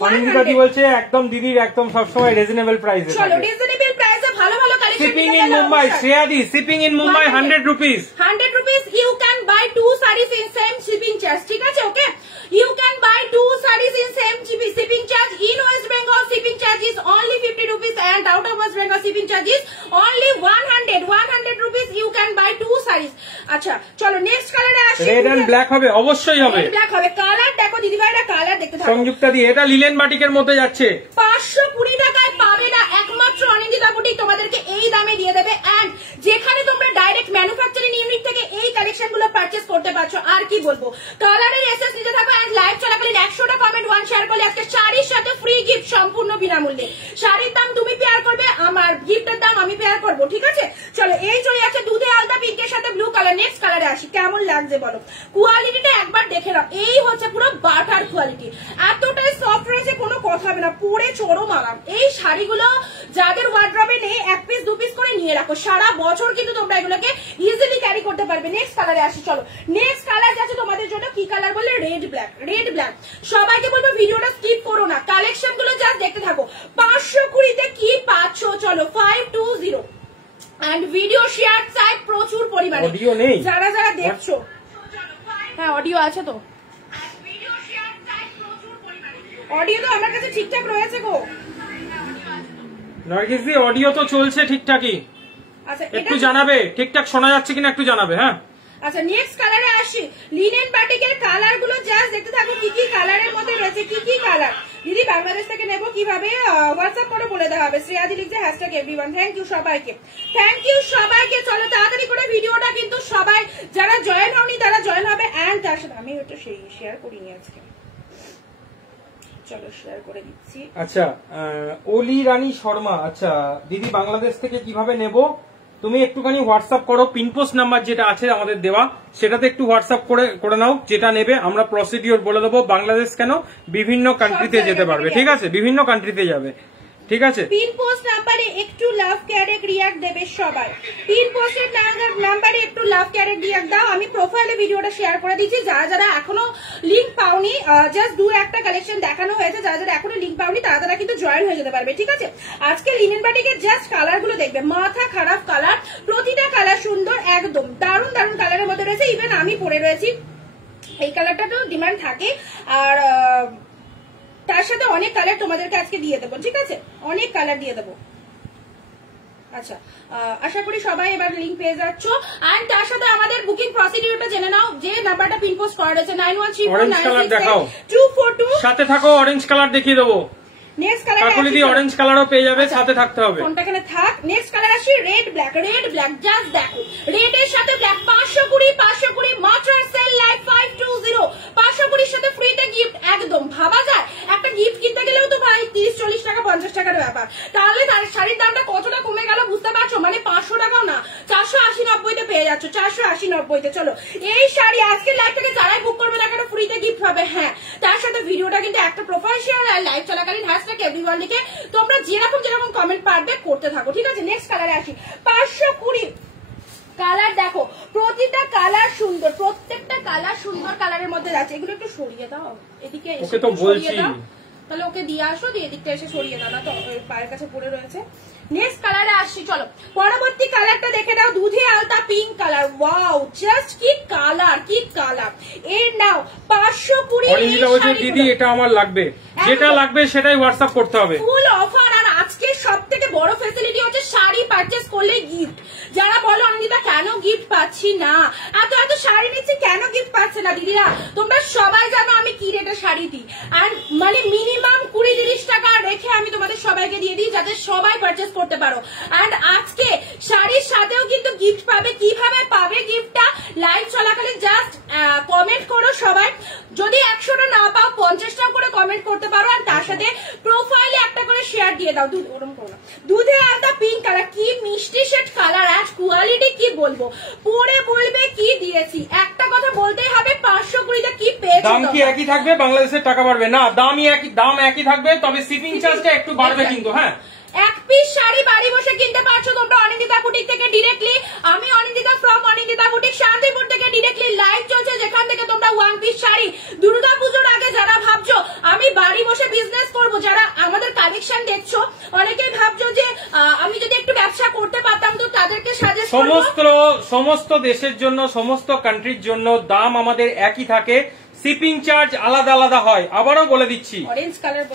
অনিন্দিতা দি বলছে একদম দিদির একদম সবসময় রিজনেবল প্রাইসে থাকে। চলো রিজনেবল প্রাইসে ভালো ভালো collection. Shipping in Mumbai, Shreya the shipping in Mumbai 100 rupees। 100 rupees you can buy 2 sarees in same shipping charge, ঠিক আছে? ওকে, you can buy 2 sarees in same shipping charge. In West Bengal shipping charge is only 50 rupees and out of West Bengal shipping charge is only 100 rupees. You can buy 2 sarees. আচ্ছা চলো নেক্সট কালারে আসি। রেড এন্ড ব্ল্যাক হবে, অবশ্যই হবে। রেড ব্ল্যাক হবে। কালার দেখো দিদি ভাইরা, কালার দেখতে থাকো। সংযুক্তা দি এটা লিলেন বাটিকের মধ্যে যাচ্ছে। 520 টাকায় পাবে না, একমাত্র অনিন্দিতা বুটিক তোমাদেরকে এই দামে দিয়ে দেবে। এন্ড যেখানে তোমরা ডাইরেক্ট ম্যানুফ্যাকচারিং ইউনিট থেকে এই কালেকশন গুলো পারচেজ করতে পারছো। আর কি বলবো, কালারের এসএস নিতে থাকো। এন্ড লাইভ চলাকালীন 100টা কমেন্ট 1 শেয়ার করলে আজকে শাড়ির সাথে ফ্রি গিফট সম্পূর্ণ বিনামূল্যে। শাড়ির দাম তুমি পেয়ার করবে, আমার গিফটের দাম আমি পেয়ার করব, ঠিক আছে? চলো এই চলে যাচ্ছে দুধে আলতা পিঙ্কের সাথে ব্লু কালার। নেক্সট কালারে আসি, কেমন লাগছে বলো? কোয়ালিটিটা একবার দেখে নাও। এই হচ্ছে পুরো বাটার কোয়ালিটি, এতটাই সফট রয়েছে, কোনো কথা হবে না, পরে চরম আরাম। এই শাড়িগুলো যাদের ওয়ার্ড্রবে নেই 1 পিস 2 পিস করে নিয়ে রাখো, সারা বছর কিন্তু তোমরা এগুলোকে ইজিলি ক্যারি করতে পারবে। নেক্সট কালারে আসি, চলো নেক্সট কালার যাচ্ছে তোমাদের জন্য। কি কালার বললে? Red black. রেড ব্ল্যাক সবাইকে বলবো ভিডিওটা স্কিপ করো না, কালেকশন গুলো জাস্ট দেখতে থাকো। 520 কি পাচ্ছ? চলো 520 এন্ড ভিডিও শেয়ার চাই প্রচুর পরিমাণে। অডিও নেই যারা যারা দেখছো। হ্যাঁ অডিও আছে তো, অডিও তো আমার কাছে ঠিকঠাক রয়েছে গো। নার্গিস দি অডিও তো চলছে ঠিকঠাকই। আচ্ছা একটু জানাবে ঠিকঠাক শোনা যাচ্ছে কিনা, একটু জানাবে। হ্যাঁ আচ্ছা নেক্সট কালারে আসি। লিনেন বাটিকের কালার গুলো জাস্ট দেখতে থাকো, কি কি কালারের মধ্যে রয়েছে, কি কি কালার। দিদি বাংলাদেশ থেকে নেবো কিভাবে হোয়াটসঅ্যাপ করে বলে দেওয়া হবে। শ্রেয়া দি লিখছে #everyone। থ্যাংক ইউ সবাইকে, থ্যাংক ইউ সবাইকে। চলো তাড়াতাড়ি করে ভিডিওটা কিন্তু সবাই যারা জয়েন হওনি তারা জয়েন হবে। এন্ড তার সাথে আমি ওটা শেয়ার করিনি আজকে, চলো শেয়ার করে দিচ্ছি। আচ্ছা ওলি রানী শর্মা, আচ্ছা দিদি বাংলাদেশ থেকে কিভাবে নেব? তুমি একটুখানি হোয়াটসঅ্যাপ করো, পিনপোস্ট নাম্বার যেটা আছে আমাদের দেওয়া সেটাতে একটু হোয়াটসঅ্যাপ করে নাও। যেটা নেবে আমরা প্রসিডিওর বলে দেবো। বাংলাদেশ কেন, বিভিন্ন কান্ট্রিতে যেতে পারবে, ঠিক আছে? বিভিন্ন কান্ট্রিতে যাবে, ঠিক আছে? পিন পোস্ট নাম্বারে একটু লাভ ক্যারেক রিয়াক্ট দেবে সবাই। পিন পোস্টের নাম্বারে একটু লাভ ক্যারেক রিয়াক্ট দাও। আমি প্রোফাইলে ভিডিওটা শেয়ার করে দিচ্ছি। যারা যারা এখনো লিংক পাওনি, জাস্ট 2-1টা কালেকশন দেখানো হয়েছে, যারা যারা এখনো লিংক পাওনি তারা তারা কিন্তু জয়েন হয়ে যেতে পারবে, ঠিক আছে? আজকে লিনেন বাটিকের জাস্ট কালার গুলো দেখবে, মাথা খারাপ কালার, প্রতিটা কালার সুন্দর, একদম দারুণ দারুণ কালারের মধ্যে রয়েছে। ইভেন আমি পরে রয়েছি, এই কালারটা তো ডিমান্ড থাকে। আর তার সাথে অনেক কালার তোমাদেরকে আজকে দিয়ে দেবো, ঠিক আছে? অনেক কালার দিয়ে দেবো। আচ্ছা আশা করি সবাই এবার লিংক পেয়ে যাচ্ছ। আর তার সাথে আমাদের বুকিং প্রসিডিউরটা জেনে নাও। যে নাম্বারটা পিন পোস্ট করা রয়েছে 9134968242, সাথে থাকো। অরেঞ্জ কালার দেখিয়ে দেবো। নেক্সট কালার কাকুলি দি অরেঞ্জ কালারও পেয়ে যাবে, সাথে থাকতে হবে। কোনটা এখানে থাক। নেক্সট কালার আসি red black. Red black just দেখো, রেড এর সাথে ব্ল্যাক। 520 মাত্র সেল লাইভ 520। 520 সাথে ফ্রিতে গিফট, একদম ভাবা যায়। একটা গিফট কিনতে গেলেও তো ভাই 30-40 টাকা 50 টাকার ব্যাপার। তাহলে তার শাড়ির দামটা কতটা কমে গেল বুঝতে পারছো? মানে 500 টাকাও না, 480-90 পেয়ে যাচ্ছ। 480-90। চলো এই শাড়ি আজকে লাইভ থেকে যারাই বুক করবে না কেন ফ্রিতে গিফট হবে। হ্যাঁ তার সাথে ভিডিওটা কিন্তু একটা প্রোফাইল শেয়ার আর লাইভ চলাকালীন #everyone লিখে তোমরা যেরকম যেরকম কমেন্ট পারবে করতে থাকো, ঠিক আছে? নেক্সট কালারে আসি। 520 কালার দেখো, প্রতিটা কালার সুন্দর, প্রত্যেকটা কালার সুন্দর কালারের মধ্যে আছে। এগুলো একটু সরিয়ে দাও, এদিকে এসে তো সরিয়ে দাও। তাহলে ওকে দিয়ে আসো, দিয়ে এদিকটা এসে সরিয়ে দাও, না তো পায়ের কাছে পড়ে রয়েছে। নেক্সট কালারে আসছি, চলো পরবর্তী কালারটা দেখে নাও। দুধে আলতা পিঙ্ক কালার। ওয়াও জাস্ট কি কালার, কি কালার। এর নাও 520। দিদি এটা আমার লাগবে, যেটা লাগবে সেটাই হোয়াটসঅ্যাপ করতে হবে। Full offer. আর আজকে সব থেকে বড় ফেসিলিটি হচ্ছে শাড়ি পারচেস করলে গিফট। যারা বলো অনিন্দিতা কেন গিফট পাচ্ছি না, এত এত শাড়ি নিচ্ছি কেন গিফট পাচ্ছে না, দিদিরা তোমরা সবাই জানো আমি কি রেটে শাড়ি দিই, আর মানে মিনিমাম 20-30 টাকা রেখে আমি তোমাদের সবাইকে দিয়ে দিই যাতে সবাই পারচেস করতে পারো। এন্ড আজকে শাড়ির সাথেও কিন্তু গিফট পাবে। কিভাবে পাবে গিফটটা, লাইভ চলাকালীন জাস্ট কমেন্ট করো সবাই, যদি 100টা না পাও 50টা করে কমেন্ট করতে পারো, আর তার সাথে প্রোফাইলে একটা করে শেয়ার দিয়ে দাও। দুধে আলতা পিঙ্ক কালার, কি মিষ্টি শেড কালার, আর কোয়ালিটি কি বলবো, পরে বলবে কি দিয়েছি। একটা কথা বলতেই হবে, 520 কি পেয়েছো, দাম কি একই থাকবে, বাংলাদেশের টাকা বাড়বে না, দাম একই থাকবে, তবে শিপিং চার্জটা একটু বাড়বে কিন্তু। হ্যাঁ, এক পিস শাড়ি বাড়ি বসে কিনতে পারছো তোমরা অনিন্দিতা বুটিক থেকে ডিরেক্টলি। আমি অনিন্দিতা ফ্রম অনিন্দিতা বুটিক শান্তিপুর থেকে ডিরেক্টলি লাইভ চলছে, যেখান থেকে তোমরা ওয়ান পিস শাড়ি দুর্গা পুজোর আগে যারা ভাবছো আমি বাড়ি বসে বিজনেস করব, যারা আমাদের কালেকশন দেখছো অনেকেই ভাবছো যে আমি যদি একটু ব্যবসা করতে পারতাম, তো তাদেরকে সাজেস্ট করব। সমস্ত দেশের জন্য, সমস্ত কান্ট্রির জন্য দাম আমাদের একই থাকে, শিপিং চার্জ আলাদা আলাদা হয়। আবারও বলে দিচ্ছি,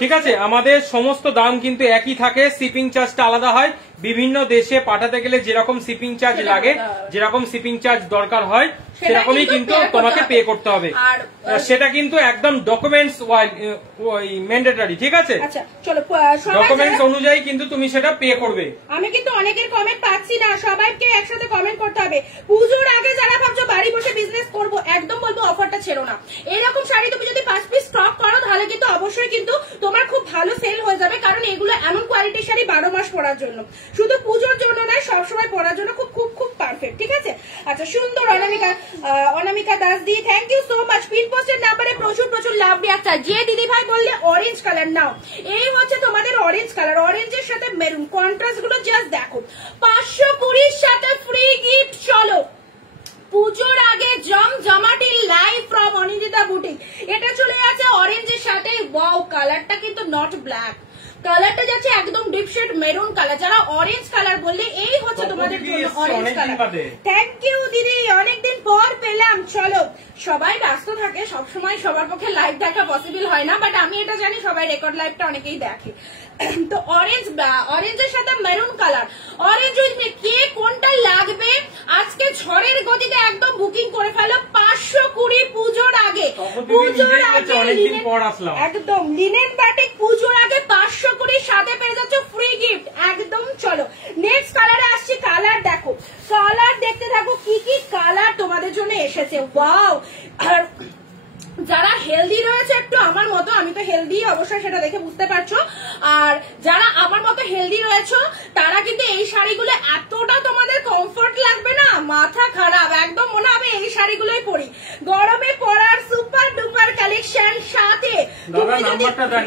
ঠিক আছে, আমাদের সমস্ত দাম কিন্তু একই থাকে, শিপিং চার্জটা আলাদা হয়। বিভিন্ন দেশে পাঠাতে গেলে যেরকম শিপিং চার্জ লাগে, যেরকম শিপিং চার্জ দরকার হয়, সেরকমই কিন্তু তোমাকে পে করতে হবে। সেটা কিন্তু একদম ডকুমেন্টস ম্যান্ডেটরি, ঠিক আছে, ডকুমেন্টস অনুযায়ী কিন্তু তুমি সেটা পে করবে। আমি কিন্তু অনেকের কমেন্ট পাচ্ছি না, সবাইকে একসাথে কমেন্ট করতে হবে। পুজোর আগে যারা ভাবছো বাড়ি বসে বিজনেস করবো, একদম বলবো অফারটা ছেড়ো না। এরকম শাড়ি তুমি যদি 5 পিস স্টক করো তাহলে কিন্তু অবশ্যই কিন্তু তোমার খুব ভালো সেল হয়ে যাবে, কারণ এগুলো এমন কোয়ালিটির শাড়ি 12 মাস পরার জন্য, শুধু পুজোর জন্য নয়, সবসময় পরার জন্য খুব খুব খুব পারফেক্ট, ঠিক আছে। আচ্ছা, সুন্দর অনামিকা দাস দি, thank you so much. Pin পোস্টের নাম্বারে প্রচুর প্রচুর লাভ রিয়াক্ট। যে দিদি ভাই বললে অরেঞ্জ কালার নাও, এই হচ্ছে তোমাদের অরেঞ্জ কালার, অরেঞ্জের সাথে মেরুন, কন্ট্রাস্ট গুলো জাস্ট দেখো। 520 সাথে ফ্রি গিফট। চলো পুজোর আগে জমজমাটি লাইভ ফ্রম অনিন্দিতা বুটিক, এটা চলে যাচ্ছে অরেঞ্জের সাথে। ওয়াও, কালারটা কিন্তু নট ব্ল্যাক, কালারটা যাচ্ছে একদম ডিপ শেড মেরুন কালার। যারা অরেঞ্জ কালার বললে এই হচ্ছে তোমাদের জন্য অরেঞ্জ কালার। থ্যাংক ইউ দিদি, অনেকদিন পর পেলাম। চলো, সবাই ব্যস্ত থাকে, সবসময় সবার পক্ষে লাইভ দেখা পসিবল হয় না, বাট আমি এটা জানি সবাই রেকর্ড লাইভটা অনেকেই দেখে। তো অরেঞ্জের সাথে মেরুন কালার, অরেঞ্জ কে কোনটা লাগবে আজকে ঝড়ের গতিতে একদম বুকিং করে ফেলো। 520 পুজোর আগে, একদম লিনেন বাটিক পুজোর আগে 520 সাথে পেয়ে যাচ্ছ ফ্রি গিফট একদম। চলো নেক্সট কালারে আসছি, কালার দেখো, কালার দেখতে থাকো কি কি কালার তোমাদের জন্য এসেছে। ওয়াও, আর যারা হেলদি রয়েছে একটু আমার মতো, আমি তো হেলদি অবশ্যই সেটা দেখে বুঝতে পারছো, আর যারা আমার মতো হেলদি রয়েছে তারা কিন্তু এই শাড়িগুলো এতটা তোমাদের কমফোর্ট লাগবে না, মাথা খারাপ, একদম মনে হবে এই শাড়িগুলোই পরি। গরমে পরার সুপার ডুপার কালেকশন, সাথে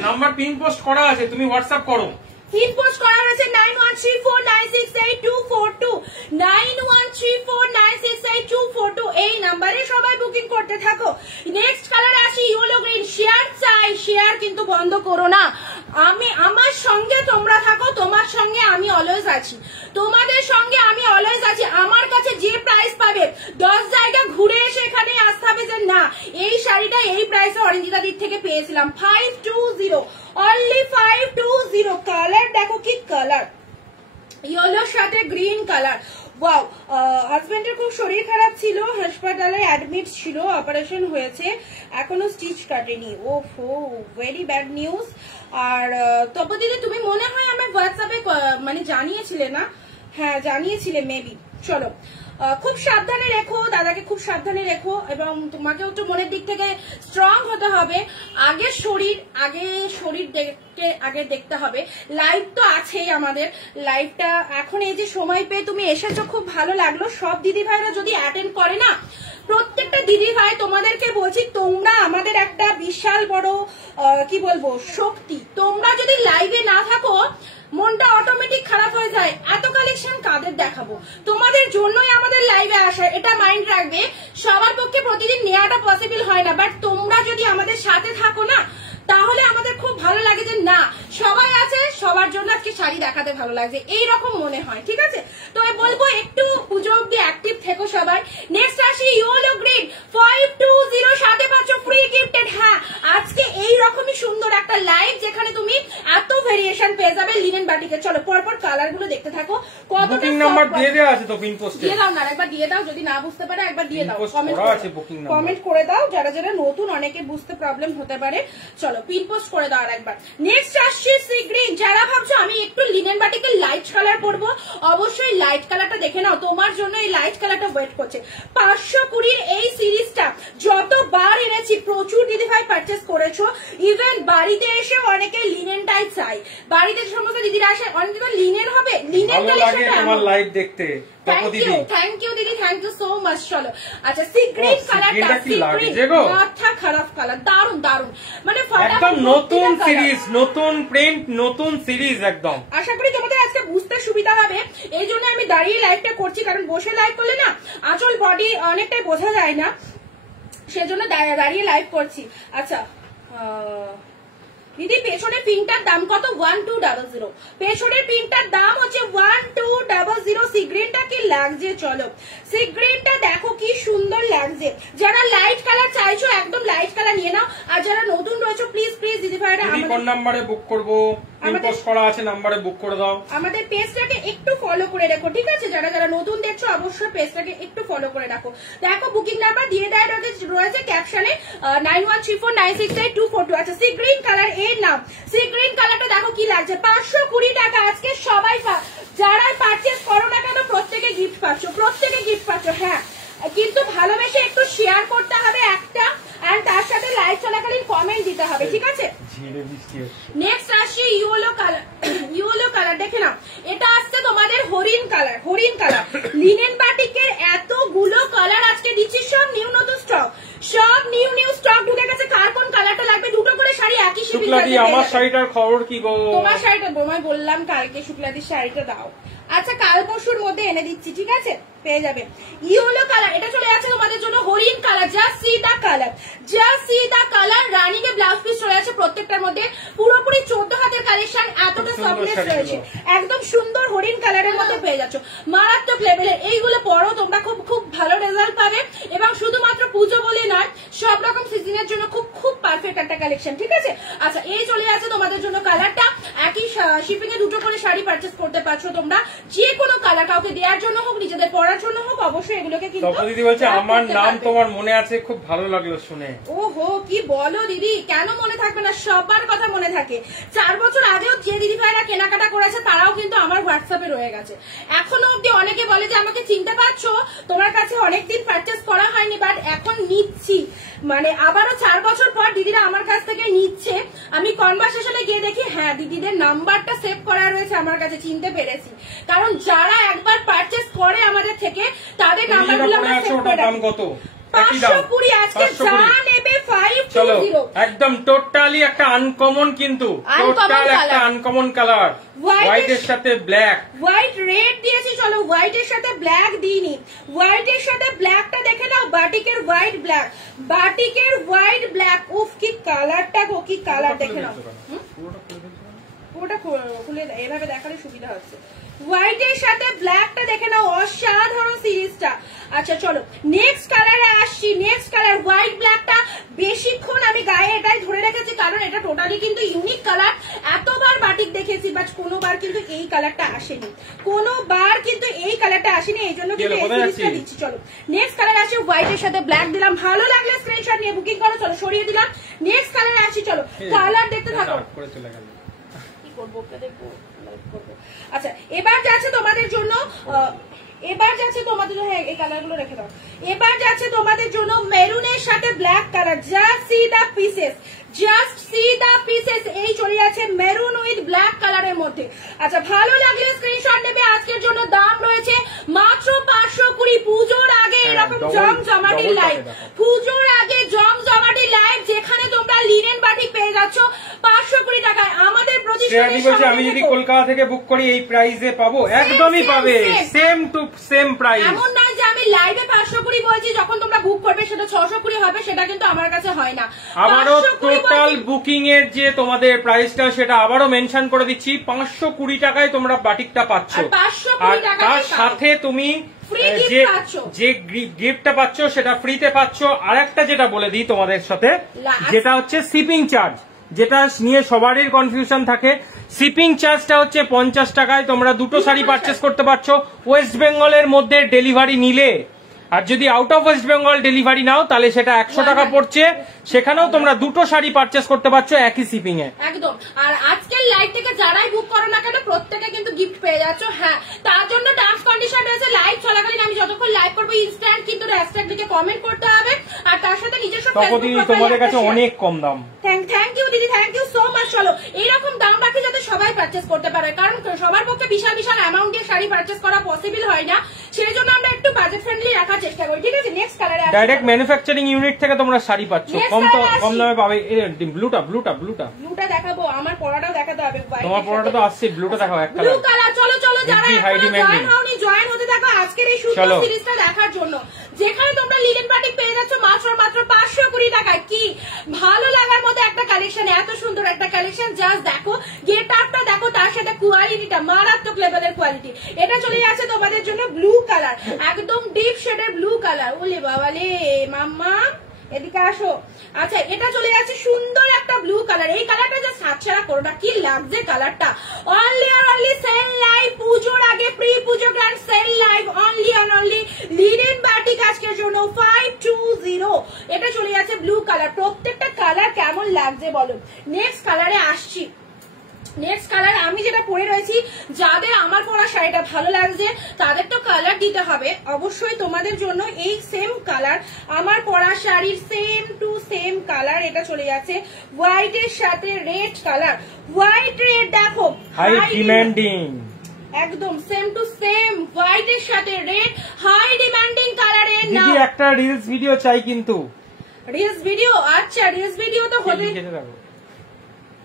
নাম্বার পিন পোস্ট করা আছে, তুমি হোয়াটসঅ্যাপ করো। পিন পোস্ট করা হয়েছে 9134968242, 9134968242, এই নাম্বারে সবাই বুকিং করতে থাকো। নেক্সট কালার আসি, ইয়েলো গ্রিন। শেয়ার চাই, শেয়ার কিন্তু বন্ধ করো না। আমার সঙ্গে তোমরা থাকো, তোমার সঙ্গে আমি অলওয়েজ আছি, তোমাদের সঙ্গে আমি অলওয়েজ আছি। আমার কাছে যে প্রাইস পাবে 10 জায়গা ঘুরে এসে এখানে আসতে হবে যে না এই শাড়িটা এই প্রাইসে অরিজিতা দিক থেকে পেয়েছিলাম। 520, অনলি 520। কালার দেখো কি কালার, ইয়েলোর সাথে গ্রিন কালার। ওয়াও, হাজবেন্ডের খুব শরীর খারাপ ছিল, হাসপাতালে অ্যাডমিট ছিল, অপারেশন হয়েছে, এখনো স্টিচ কাটেনি। ওফো, ভেরি ব্যাড নিউজ। আর তবে দিদি তুমি মনে হয় আমার হোয়াটসঅ্যাপে মানে জানিয়েছিলে না? হ্যাঁ জানিয়েছিলে মেবি। চলো খুব সাবধানে রেখো, দাদাকে খুব সাবধানে রেখো, এবং তোমাকেও একটু মনের দিক থেকে স্ট্রং হতে হবে। আগে শরীর দেখতে হবে। লাইভ তো আছেই আমাদের, লাইভটা এখন এই যে সময় পেয়ে তুমি এসেছো খুব ভালো লাগলো। সব দিদি ভাইরা যদি অ্যাটেন্ড করে না, প্রত্যেকটা দিদি ভাই তোমাদেরকে বলছি, তোমরা আমাদের একটা বিশাল বড় কি বলবো শক্তি। তোমরা যদি লাইভে না থাকো মনটা অটোমেটিক খারাপ হয়ে যায়, এত কালেকশন কাদের দেখাবো, তোমাদের জন্যই আমাদের লাইভে আসা, এটা মাইন্ড রাখবে। সবার পক্ষে প্রতিদিন নেওয়াটা পসিবল হয় না, বাট তোমরা যদি আমাদের সাথে থাকো না তাহলে আমাদের খুব ভালো লাগে যে না সবাই আছে, সবার জন্য আজকে শাড়ি দেখাতে ভালো লাগছে, এইরকম মনে হয়। ঠিক আছে, তো বলবো একটু পুজো অব্দি অ্যাক্টিভ থেকো সবাই। নেক্সট আসি ইয়েলো গ্রিন 520, সাথে পাচ্ছ ফ্রি গিফটেড। হ্যাঁ, আজকে এইরকমই সুন্দর একটা লাইভ যেখানে তুমি এত ভেরিয়েশন পেয়ে যাবে লিনেন বাটিকে। চলো পরপর কালার গুলো দেখতে থাকো। বুকিং নাম্বার দিয়ে দেওয়া আছে তো পিন পোস্টে, দিয়ে দাও না, একবার দিয়ে দাও, যদি না বুঝতে পারে একবার দিয়ে দাও, কমেন্ট করে দাও, যারা যারা নতুন অনেকে বুঝতে প্রবলেম হতে পারে। চলো পিন পোস্ট করে দাও আরেকবার। নেক্সট আসছে সি গ্রিন। যারা ভাবছো আমি একটু লিনেন বাটিকে লাইট কালার পরবো, অবশ্যই লাইট কালারটা দেখে নাও, তোমার জন্য এই লাইট কালারটা ওয়েট করছে। 520 এই সিরিজটা যতবার এনেছি প্রচুর দিদিভাই পারচেস করেছো, ইভেন বাড়িতে এসে অনেকে লিনেনটাই চাই। বাড়িতে সমস্ত দিদিরা আসে অনেকে লিনেন হবে, লিনেন তোমার লাইভ দেখতে। থ্যাংক ইউ দিদি, থ্যাংক ইউ সো মাচ। চলো আচ্ছা সি গ্রিন কালারটা, সি গ্রিন মাথা খারাপ কালার, দারুন দারুন, মানে একদম নতুন সিরিজ, নতুন প্রিন্ট, নতুন সিরিজ একদম। আশা করি তোমাদের আজকে বুঝতে সুবিধা হবে, এই জন্য আমি দাঁড়িয়ে লাইভটা করছি, কারণ বসে লাইভ করলে না আঁচল বডি অনেকটাই বোঝা যায় না, সেজন্য দাঁড়িয়ে লাইভ করছি। আচ্ছা দিদি পেছনের পিনটার দাম কত? 1200। পেছনের পিনটার দাম হচ্ছে 1200। সি গ্রিনটা কি লাগছে, চলো সি গ্রিনটা দেখো কি সুন্দর লাগছে। যারা লাইট কালার চাইছো একদম লাইট কালার নিয়ে নাও, আর যারা নতুন রয়েছে প্লিজ প্লিজ দিদি ভাইরা কোন নাম্বারে বুক করবো, পিন পোস্ট করা আছে, নাম্বারে বুক করে দাও। আমাদের পেজটাকে একটু ফলো করে রাখো, ঠিক আছে? যারা যারা নতুন দেখছো অবশ্যই পেজটাকে একটু ফলো করে রাখো। দেখো বুকিং নাম্বার দিয়ে দেয় রয়েছে ক্যাপশনে 9134968242। আচ্ছা সি গ্রিন কালার এর নাম, সি গ্রিন কালারটা দেখো কি লাগছে। 520 টাকা আজকে সবাই, যারা পারচেস করো না কেন প্রত্যেকে গিফট পাচ্ছ, প্রত্যেকে গিফট পাচ্ছ। হ্যাঁ কিন্তু ভালোবেসে একটু শেয়ার করতে হবে একটা, আর তার সাথে লাইভ চলাকালীন কমেন্ট দিতে হবে, ঠিক আছে? নেক্সট আসি ইয়েলো কালার। ইয়েলো কালার দেখে নাও, এটা আসছে তোমাদের হরিণ কালার। হরিণ কালার লিনেন বাটিকের এতগুলো কালার আজকে দিচ্ছি, সব নিউ নতুন স্টক, সব নিউ স্টক ঢুকে গেছে। কার কোন কালারটা লাগবে, দুটো করে শাড়ি একই শিপিং। আমার শাড়িটার খবর কি গো? তোমার শাড়িটা বোমায় বললাম কালকে শুক্লাদির শাড়িটা দাও। আচ্ছা কাল পরশুর মধ্যে এনে দিচ্ছি, ঠিক আছে? পেয়ে যাবে ইয়েলো কালার। এটা চলে আছে তোমাদের জন্য হরিণ colour, just see the colour, just see the colour. Running a blouse piece চলে আছে প্রত্যেকটার মধ্যে, পুরোপুরি 14 হাতের কালেকশন, এতটা সফটনেস রয়েছে, একদম সুন্দর হরিণ কালারের মধ্যে পেয়ে যাচ্ছ, মারাত্মক লেভেলের। এইগুলো পরো তোমরা, খুব খুব ভালো রেজাল্ট পাবে, এবং শুধুমাত্র পুজো বলে নয় সব রকম সিজনের জন্য খুব খুব পারফেক্ট একটা কালেকশন, ঠিক আছে? আচ্ছা এই চলে আছে তোমাদের জন্য কালারটা, একই শিপিং এ দুটো করে শাড়ি পারচেস করতে পারছো তোমরা, যে কোনো কালার, কাউকে দেওয়ার জন্য হোক নিজেদের পরার জন্য হোক, অবশ্যই এগুলোকে কিন্তু। দিদি বলছে আমার নাম তোমার মনে আছে, খুব ভালো লাগলো শুনে। ওহো কি বলো দিদি, কেন মনে থাকবে না, সবার কথা মনে থাকে। 4 বছর আগেও যে দিদি ভাইরা কেনাকাটা করেছে তারাও কিন্তু আমার হোয়াটসঅ্যাপে রয়ে গেছে এখনো অব্দি। অনেকে বলে যে আমাকে চিনতে পারছো, তোমার কাছে অনেকদিন পারচেস করা হয়নি, বাট এখন নিচ্ছি, মানে আবারও 4 বছর পর দিদিরা আমার কাছ থেকে নিচ্ছে। আমি কনভারসেশনে গিয়ে দেখি হ্যাঁ দিদিদের নাম্বারটা সেভ করা রয়েছে আমার কাছে, চিনতে পেরেছি। কারণ যারা একবার পারচেস করে আমাদের থেকে তাদের নাম্বারগুলো আমরা সেভ করে রাখি। 520 আজকে যা নেবে 520, একদম টোটালি একটা আনকমন, কিন্তু টোটাল একটা আনকমন কালার, হোয়াইটের সাথে ব্ল্যাক, হোয়াইট রেড দিয়েছি। চলো হোয়াইটের সাথে ব্ল্যাক দিইনি, হোয়াইটের সাথে ব্ল্যাকটা দেখে নাও, বাটিকের হোয়াইট ব্ল্যাক, বাটিকের হোয়াইট ব্ল্যাক। উফ কি কালারটা গো, কি কালার দেখে নাও। পুরোটা খুলে এভাবে দেখালে সুবিধা হচ্ছে। হোয়াইটের সাথে ব্ল্যাকটা দেখে নাও, অসাধারণ সিরিজটা। আচ্ছা চলো নেক্সট কালারে আসছি। নেক্সট কালার হোয়াইট ব্ল্যাকটা বেশিক্ষণ আমি গায়ে এটাই ধরে রেখেছি, কারণ এটা টোটালি কিন্তু ইউনিক কালার। এতবার বাটিক দেখেছি বাট কোনোবার কিন্তু এই কালারটা আসেনি, কোনোবার কিন্তু এই কালারটা আসেনি, এই জন্য কিন্তু এই সিরিজটা দিচ্ছি। চলো নেক্সট কালার আসি, হোয়াইটের সাথে ব্ল্যাক দিলাম, ভালো লাগলে স্ক্রিনশট নিয়ে বুকিং করো। চলো সরিয়ে দিলাম, নেক্সট কালারে আসি। চলো কালার দেখতে থাকো, কি করবো দেখবো। আচ্ছা এবার যাচ্ছে তোমাদের জন্য, এবার যাচ্ছে তোমাদের জন্য, এই কালারগুলো রেখে দাও। এবার যাচ্ছে তোমাদের জন্য মেরুনের সাথে ব্ল্যাক কালার, জাস্ট সি দা পিসেস, জাস্ট সি দা পিসেস। এই চলে আছে মেরুন উইথ ব্ল্যাক কালারের মধ্যে। আচ্ছা ভালো লাগলে স্ক্রিনশট নেবে। আজকের জন্য দাম রয়েছে মাত্র 520। পুজোর আগে এরকম জমজমাটি লাইভ, পুজোর আগে জমজমাটি লাইভ যেখানে তোমরা লিনেন বাটিক পেয়ে যাচ্ছ 520 টাকায়। আমাদের প্রতিষ্ঠানে আমি যদি কলকাতা থেকে বুক করি এই প্রাইসে পাবো, একদমই পাবে, সেম টু সেম প্রাইস। এমন নয় যে আমি আমি লাইভে 520 বলছি, যখন তোমরা বুক করবে সেটা 620 হবে, সেটা কিন্তু আমার কাছে হয় না। আবারও টোটাল বুকিং এর যে তোমাদের প্রাইসটা সেটা আবারও মেনশন করে দিচ্ছি, 520 টাকায় তোমরা বাটিকটা পাচ্ছ, আর তার সাথে তুমি যে গিফটটা পাচ্ছ সেটা ফ্রিতে পাচ্ছ। আর একটা যেটা বলে দিই তোমাদের সাথে, যেটা হচ্ছে শিপিং চার্জ, যেটা নিয়ে সবারই কনফিউশন থাকে। শিপিং চার্জটা হচ্ছে 50 টাকায় তোমরা দুটো শাড়ি পারচেস করতে পারছো ওয়েস্ট বেঙ্গলের মধ্যে ডেলিভারি নিলে। আর যদি out of West Bengal delivery নাও তাহলে সেটা 100 টাকা পড়ছে, সেখানেও তোমরা দুটো শাড়ি পারচেস করতে পারছো একই শিপিং এ। একদম। আর আজকের লাইভ থেকে যারাই বুক করো না কেন প্রত্যেকে কিন্তু গিফট পেয়ে যাচ্ছ। হ্যাঁ, তার জন্য টার্মস কন্ডিশন রয়েছে। লাইভ চলাকালীন আমি যতক্ষণ লাইভ করবো ইনস্ট্যান্ট কিন্তু হ্যাশট্যাগ লিখে কমেন্ট করতে হবে, আর তার সাথে নিজস্ব ফেসবুক তোমাদের কাছে অনেক কম দাম। থ্যাংক ইউ দিদি, থ্যাংক ইউ সো মাচ। চলো এইরকম দাম রাখি যাতে সবাই পারচেস করতে পারে, কারণ সবার পক্ষে বিশাল বিশাল অ্যামাউন্টের শাড়ি পারচেস করা পসিবল হয় না, সেই জন্য আমরা একটু বাজেট ফ্রেন্ডলি রাখার চেষ্টা করি। ঠিক আছে, নেক্সট কালারে ডাইরেক্ট ম্যানুফ্যাকচারিং ইউনিট থেকে তোমরা শাড়ি পাচ্ছ, কম দামে পাবে। ব্লুটা দেখাবো, আমার পরাটাও দেখাতে হবে। তোমার পরাটা তো আসছে, ব্লুটা দেখাও এক কালার। Blue colour. চলো যারা জয়েন হওনি জয়েন হতে থাকো আজকের এই সুন্দর সিরিজটা দেখার জন্য, যেখানে তোমরা লিনেন বাটিক পেয়ে যাচ্ছ মাত্র 520 টাকায়। কি ভালো লাগার মতো একটা কালেকশন, এত সুন্দর একটা কালেকশন, জাস্ট দেখো গেট আপটা দেখো, তার সাথে কোয়ালিটিটা মারাত্মক লেভেলের কোয়ালিটি। এটা চলে যাচ্ছে তোমাদের জন্য ব্লু কালার, একদম ডিপ শেডের ব্লু কালার। ওলে বাবালে মাম্মা এদিকে আসো। আচ্ছা, এটা চলে যাচ্ছে সুন্দর একটা ব্লু কালার। এই কালারটা যা সাতছাড়া করো না, কি লাগছে কালারটা। অনলি আর অনলি সেল লাইভ, পুজোর আগে প্রি পুজো গ্র্যান্ড সেল লাইভ, অনলি আর অনলি লিনেন বাটিক আজকের জন্য 520। এটা চলে যাচ্ছে ব্লু কালার। প্রত্যেকটা কালার কেমন লাগছে বলো। নেক্সট কালারে আসছি। নেক্সট কালার আমি যেটা পরে রয়েছি, যাদের আমার পরা শাড়িটা ভালো লাগছে তাদের তো কালার দিতে হবে অবশ্যই। তোমাদের জন্য এই সেম কালার, আমার পরা শাড়ির সেম টু সেম কালার। এটা চলে যাচ্ছে হোয়াইট এর সাথে রেড কালার, হোয়াইট রেড দেখো হাই ডিমান্ডিং, একদম সেম টু সেম হোয়াইট এর সাথে রেড, হাই ডিমান্ডিং কালারে। না দিদি একটা রিলস ভিডিও চাই কিন্তু। Reels video? আচ্ছা, রিলস ভিডিও তো হতে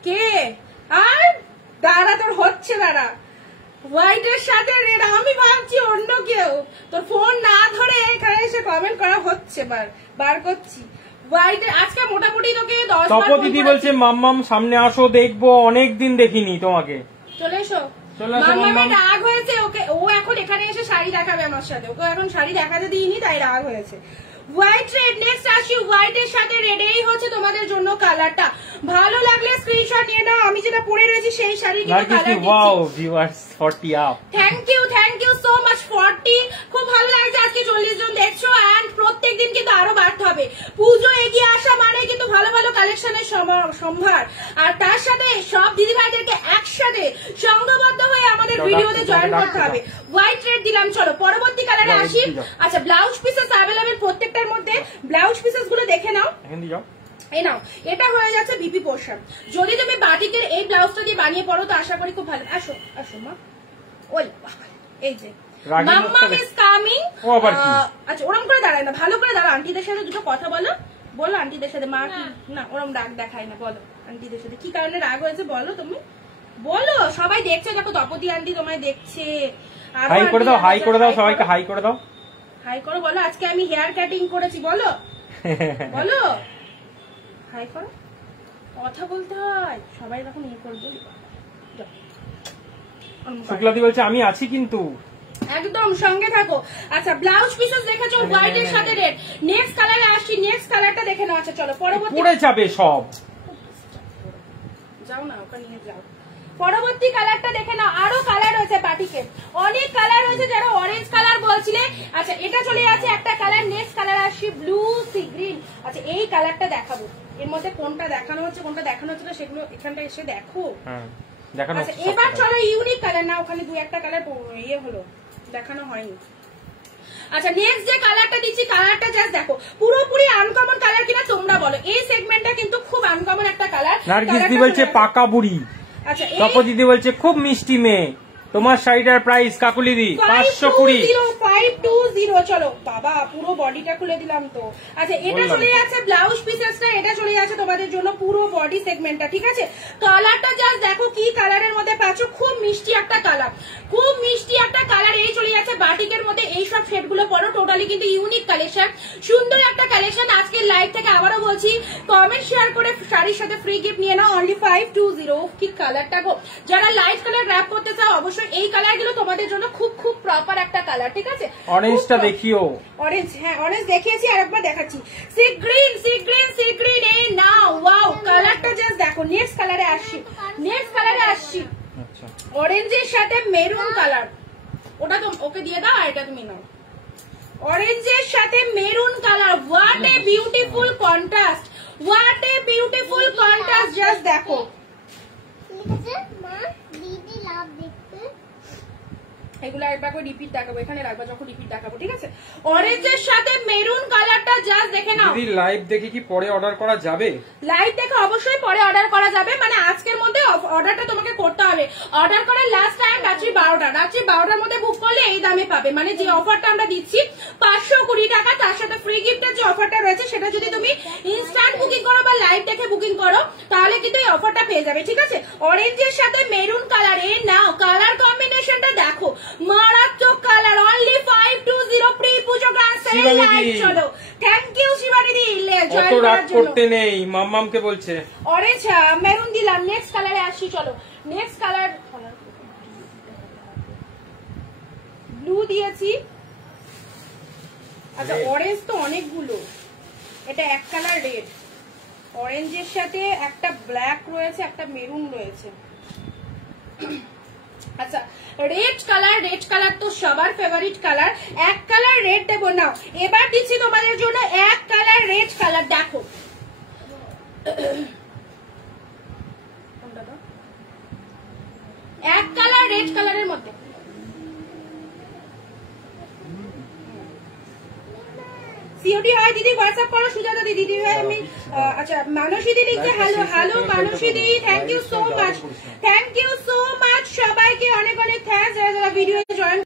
কে আর দাঁড়া, তোর হচ্ছে দাঁড়া। হোয়াইট এর সাথে রেড, আমি ভাবছি অন্য কেউ, তোর ফোন না ধরে এখানে এসে কমেন্ট করা হচ্ছে, বার করছি। হোয়াইট আজকে মোটামুটি তোকে 10 বার দিদি বলছে মাম্মাম সামনে আসো, দেখবো, অনেকদিন দেখিনি তোমাকে। চলে এসো। মাম্মামের রাগ হয়েছে, ওকে ও এখন এখানে এসে শাড়ি দেখাবে আমার সাথে, ওকে এখন শাড়ি দেখাতে দিইনি তাই রাগ হয়েছে। White red. নেক্সট আসি হোয়াইট এর সাথে রেড। এই হচ্ছে তোমাদের জন্য কালারটা। ভালো লাগলে স্ক্রিনশট নিয়ে নাও। আমি যেটা পরে রয়েছি সেই শাড়ি কিন্তু কালার দিচ্ছি। Wow viewers 40 up. Thank you so much 40। খুব ভালো লাগছে আজকে 40 জন দেখছো, এন্ড প্রত্যেকদিন কিন্তু আরো বাড়তে হবে। পুজো এগিয়ে আসা মানে কিন্তু ভালো ভালো কালেকশনের সম্ভার, আর তার সাথে সব দিদিভাইদেরকে একসাথে সংঘবদ্ধ হয়ে আমাদের ভিডিওতে জয়েন করতে হবে। হোয়াইট রেড দিলাম। চলো পরবর্তী কালারে আসি। আচ্ছা, ব্লাউজ পিসেস অ্যাভেলেবেল প্রত্যেকটার মধ্যে। ব্লাউজ পিসেস গুলো দেখে নাও। এই নাও, এটা হয়ে যাচ্ছে বিপি পোর্শন। যদি তুমি বাটিকের এই ব্লাউজটা দিয়ে বানিয়ে পড়ো তো আশা করি খুব ভালো। আসো আসো মা। ওই এই যে মাম্মা ইজ কামিং। আচ্ছা, ওরম করে দাঁড়ায় না, ভালো করে দাঁড়াও। আন্টিদের সাথে দুটো কথা বলো, বলো আন্টিদের সাথে। মা না ওরম রাগ দেখায় না, বলো আন্টিদের সাথে কি কারণে রাগ হয়েছে বলো, তুমি বলো। সবাই দেখছে, দেখো তপতি আন্টি তোমায় দেখছে। হাই করে দাও, হাই করে দাও, সবাইকে হাই করে দাও, হাই করো। বলো আজকে আমি হেয়ার কাটিং করেছি, বলো বলো হাই করো। কথা বলতে হয়, সবাই এখন ইয়ে করবো। শুক্লাদি বলছে আমি আছি কিন্তু, একদম সঙ্গে থাকো। আচ্ছা, ব্লাউজ পিসেস দেখেছো হোয়াইট এর সাথে রেড। নেক্সট কালারে আসছি। নেক্সট কালারটা দেখে নাও। আচ্ছা চলো পরবর্তী। পড়ে যাবে সব, যাও না ওখানে নিয়ে যাও। পরবর্তী কালারটা দেখে নাও। আরো কালার রয়েছে বাটিকে, অনেক কালার রয়েছে, যারা অরেঞ্জ কালার বলছিলে। আচ্ছা, এটা চলে যাচ্ছে একটা কালার। নেক্সট কালার আসছি ব্লু সি গ্রিন। আচ্ছা, এই কালারটা দেখাবো। এর মধ্যে কোনটা দেখানো হচ্ছে কোনটা দেখানো হচ্ছে না সেগুলো এখানটা এসে দেখো। আচ্ছা, এবার চলো ইউনিক কালার। না ওখানে দু একটা কালার ইয়ে হলো, দেখানো হয়নি। আচ্ছা, নেক্সট যে কালারটা দিচ্ছি, কালারটা জাস্ট দেখো, পুরোপুরি আনকমন কালার কিনা তোমরা বলো। এই সেগমেন্টটা কিন্তু খুব আনকমন একটা কালার। নার্গিস দি বলছে পাকা বুড়ি। আচ্ছা, তপো দিদি বলছে খুব মিষ্টি মেয়ে। তোমার শাড়িটার প্রাইস কাকুলি দি 520। 520। চলো বাবা, পুরো বডিটা খুলে দিলাম তো। আচ্ছা, এটা চলে যাচ্ছে ব্লাউজ পিসেসটা, এটা চলে যাচ্ছে তোমাদের জন্য পুরো বডি সেগমেন্টটা। ঠিক আছে, কালারটা জাস্ট দেখো কি কালারের মধ্যে পাচ্ছ, খুব মিষ্টি একটা কালার, খুব মিষ্টি একটা কালার। এই চলে যাচ্ছে বাটিকের মধ্যে মধ্যে এই সব শেড গুলো পরো, টোটালি কিন্তু ইউনিক কালেকশন, সুন্দর একটা কালেকশন। আজকের লাইভ থেকে আবারও বলছি, কমেন্ট শেয়ার করে শাড়ির সাথে ফ্রি গিফট নিয়ে নাও, অনলি 520। কি কালারটা গো, যারা লাইট কালার র‍্যাপ করতে চাও অবশ্যই এই কালার গুলো তোমাদের জন্য খুব খুব প্রপার একটা কালার, ঠিক আছে? অরেঞ্জটা দেখিও, অরেঞ্জ, হ্যাঁ অরেঞ্জ দেখিয়েছি, আর একবার দেখাচ্ছি। Sea green, sea green, sea green, এই নাও, ওয়াও কালারটা জাস্ট দেখো। নেক্সট কালারে আসছি, নেক্সট কালারে আসছি। আচ্ছা, অরেঞ্জের সাথে মেরুন কালার, ওটা তো ওকে দিয়ে দাও, আর এটা তুমি নাও। অরেঞ্জের সাথে maroon colour, what a beautiful contrast, what a beautiful contrast, just দেখো। এগুলো একবার করে রিপিট দেখাবো, এখানে রাখবা যখন রিপিট দেখাবো, ঠিক আছে? অরেঞ্জের সাথে মেরুন কালারটা জাস্ট দেখে নাও। দিদি লাইভ দেখে কি পরে অর্ডার করা যাবে? লাইভ দেখে অবশ্যই পরে অর্ডার করা যাবে, মানে আজকের মধ্যে অর্ডারটা তোমাকে করতে হবে। অর্ডার করার লাস্ট টাইম রাত্রি 12টা, রাত্রি 12টার মধ্যে বুক করলে এই দামে পাবে। মানে যে অফারটা আমরা দিচ্ছি 520 টাকা, তার সাথে ফ্রি গিফটের যে অফারটা রয়েছে সেটা যদি তুমি ইনস্ট্যান্ট বুকিং করো বা লাইভ দেখে বুকিং করো তাহলে কিন্তু এই অফারটা পেয়ে যাবে, ঠিক আছে? অরেঞ্জের সাথে মেরুন কালার, এই নাও কালার কম্বিনেশনটা দেখো, মারাত্মক কালার, অনলি 520 প্রি পুজো গ্র্যান্ড সেল লাইভ। চলো, থ্যাংক ইউ শিবানীদি, অত রাগ করতে নেই, মাম্মামকে বলছে। অরেঞ্জ মেরুন দিলাম, নেক্সট কালারে আসি। চলো নেক্সট কালার, ব্লু দিয়েছি। আচ্ছা অরেঞ্জ তো অনেকগুলো, এটা এক কালার রেড, অরেঞ্জের সাথে একটা ব্ল্যাক রয়েছে, একটা মেরুন রয়েছে। আচ্ছা রেড কালার, রেড কালার তো সবার ফেভারিট কালার, এক কালার রেড দেবো। নাও এবার দিচ্ছি তোমাদের জন্য এক কালার রেড কালার, দেখো এক কালার রেড কালারের মধ্যে। সিওডি হয় দিদি, হোয়াটসঅ্যাপ করো সুজাতা দিদি। দিদি ভাই আমি, আচ্ছা মানসী দিদি লিখছে হ্যালো, হ্যালো মানসী দিদি, thank you so much, thank you so much সবাইকে, অনেক অনেক থ্যাঙ্কস যারা যারা ভিডিও জয়েন।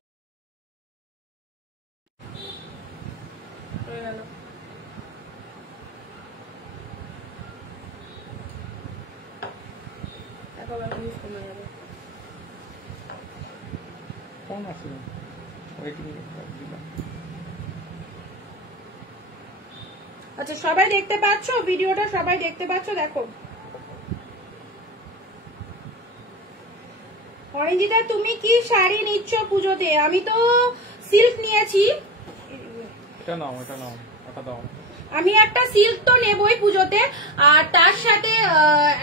আচ্ছা সবাই দেখতে পাচ্ছ ভিডিওটা, সবাই দেখতে পাচ্ছ? দেখো অরিঞ্জিতা তুমি কি শাড়ি নিচ্ছ পুজোতে? আমি তো সিল্ক নিয়েছি। এটা নাও, এটা নাও, এটা দাও। আমি একটা সিল্ক তো নেবই পুজোতে, আর তার সাথে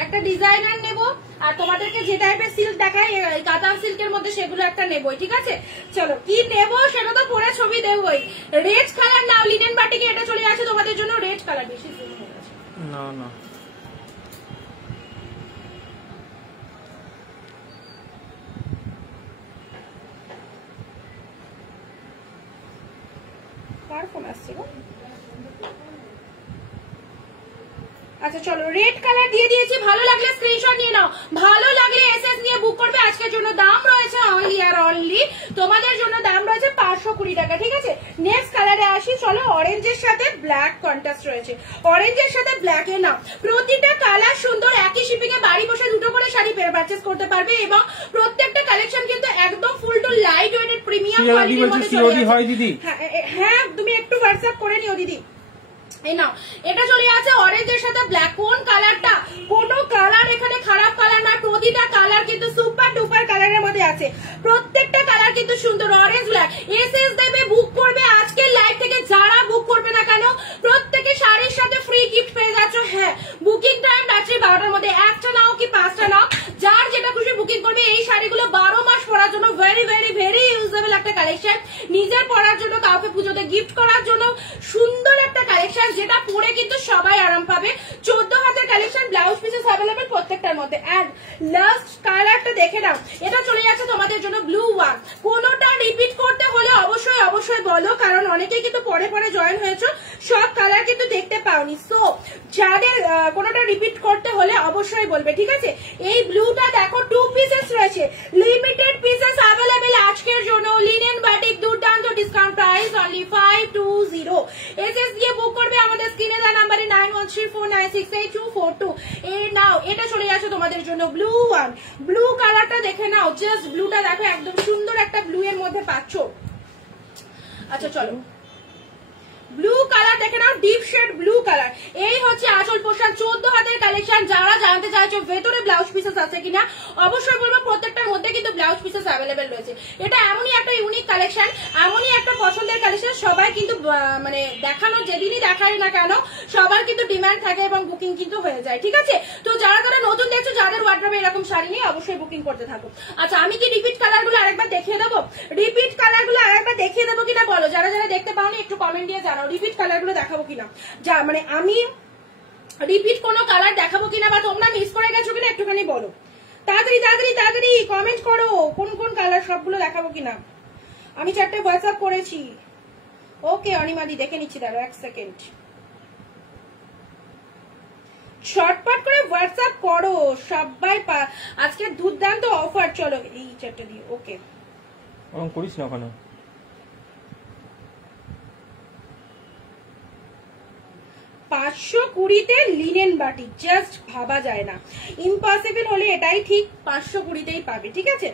একটা ডিজাইনার নেব, আর তোমাদেরকে যে টাইপের সিল্ক দেখাই কাতান সিল্কের মধ্যে সেগুলো একটা নেবই, ঠিক আছে? চলো কি নেব সেটা তো পরে ছবি দেবই। রেড কালার নাও, লিনেন বাটিকে এটা চলে আসে তোমাদের জন্য রেড কালার। বেশি না না কার ফোন আসছে গো? আচ্ছা চলো রেড কালার দিয়ে দিয়েছি, ভালো লাগলে স্ক্রিনশট নিয়ে নাও, ভালো লাগলে এসএস নিয়ে বুক করবে। আজকের জন্য দাম রয়েছে অনলি আর অনলি তোমাদের জন্য দাম রয়েছে 520 টাকা, ঠিক আছে? নেক্সট কালারে আসি। চলো অরেঞ্জের সাথে ব্ল্যাক কন্ট্রাস্ট রয়েছে, অরেঞ্জের সাথে ব্ল্যাক এ নাও। প্রতিটা কালার সুন্দর, একই শিপিং এ বাড়ি বসে দুটো করে শাড়ি পারচেজ করতে পারবে, এবং প্রত্যেকটা কালেকশন কিন্তু একদম ফুল টু লাইট ওয়েটেড প্রিমিয়াম কোয়ালিটির মধ্যে চলে আসে। হ্যাঁ তুমি একটু হোয়াটসঅ্যাপ করে নিও দিদি। এই নাও এটা চলে আছে অরেঞ্জের সাথে ব্ল্যাক। কোন কালারটা, কোনো কালার এখানে খারাপ কালার না, প্রতিটা কালার কিন্তু সুপার ডুপার কালারের মধ্যে আছে, প্রত্যেকটা কালার কিন্তু সুন্দর। অরেঞ্জ ব্ল্যাক এসএস দেবে, বুক করবে আজকের লাইভ থেকে, যারা বুক করবে না কেন প্রত্যেকে শাড়ির সাথে ফ্রি গিফট পেয়ে যাচ্ছ। হ্যাঁ বুকিং টাইম রাত্রি 12টার মধ্যে, একটা নাও কি 5টা নাও, যার যেটা খুশি বুকিং করবে। এই শাড়িগুলো 12 মাস পরার জন্য ভেরি ভেরি ভেরি ইউজেবল একটা কালেকশন, নিজের পরার জন্য, কাউকে পুজোতে গিফট করার জন্য সুন্দর একটা কালেকশন, যেটা পরে কিন্তু সবাই আরাম পাবে। 14,000 কালেকশন, ব্লাউজ পিসেস अवेलेबल প্রত্যেকটার মধ্যে। এন্ড লাস্ট কালারটা দেখে নাও, এটা চলে যাচ্ছে তোমাদের জন্য ব্লু ওয়ান। কোনোটা রিপিট করতে হলে অবশ্যই অবশ্যই বলো, কারণ অনেকেই কিন্তু পরে পরে জয়েন হয়েছে, সব কালার কিন্তু দেখতে পাওনি। সো যাদের কোনোটা রিপিট করতে হলে অবশ্যই বলবে, ঠিক আছে? এই ব্লুটা দেখো 2 পিসেস রয়েছে, লিমিটেড পিসেস अवेलेबल আজকের জন্য। লিনেন বাটিক দুর্দান্ত ডিসকাউন্ট প্রাইস অনলি 520। এসএস দিয়ে বুক করবে আমাদের স্ক্রিনে দেওয়া নাম্বারে 9134968242। এই নাও এটা চলে আসে তোমাদের জন্য ব্লু ওয়ান। ব্লু কালারটা দেখে নাও, জাস্ট ব্লুটা দেখো, একদম সুন্দর একটা ব্লু এর মধ্যে পাচ্ছ। আচ্ছা চলো ব্লু কালার দেখে নাও, ডিপ শেড ব্লু কালার। এই হচ্ছে আঁচল পোশাক, 14 হাতের কালেকশন। যারা জানতে চাইছো ভেতরে ব্লাউজ পিসেস আছে কিনা, অবশ্যই বলবো প্রত্যেকটার মধ্যে কিন্তু ব্লাউজ পিসেস অ্যাভেলেবেল রয়েছে। এটা এমনই একটা ইউনিক কালেকশন, এমনই একটা পছন্দের কালেকশন। সবাই কিন্তু মানে দেখানো যেদিনই দেখায় না কেন সবার কিন্তু ডিমান্ড থাকে এবং বুকিং কিন্তু হয়ে যায়, ঠিক আছে? তো যারা যারা নতুন দেখছো, যাদের ওয়ার্ড্রবে এরকম শাড়ি নেই, অবশ্যই বুকিং করতে থাকো। আচ্ছা আমি কি রিপিট কালার গুলো আরেকবার দেখিয়ে দেবো? রিপিট কালার গুলো আরেকবার দেখিয়ে দেবো কিনা বলো, যারা যারা দেখতে পাওনি একটু কমেন্ট দিয়ে জানাও রিপিট কালার গুলো দেখাবো কিনা। যা মানে আমি রিপিট কোনো কালার দেখাবো কিনা বা তোমরা মিস করে গেছো কিনা একটুখানি বলো। তাড়াতাড়ি তাড়াতাড়ি তাড়াতাড়ি কমেন্ট করো কোন কোন কালার সবগুলো দেখাবো কিনা। আমি 4টে হোয়াটসঅ্যাপ করেছি। ওকে অনিমাদি দেখে নিচ্ছি, দাঁড়াও 1 সেকেন্ড। শর্টকাট করে হোয়াটসঅ্যাপ করো সবাই। আজকে দুর্দান্ত অফার। চলো এই 4টে দিও। ওকে করিস না ওখানে। 520-তে লিনেন বাটি, জাস্ট ভাবা যায় না। ইম্পসিবল হলে এটাই ঠিক, 520-তেই পাবে, ঠিক আছে?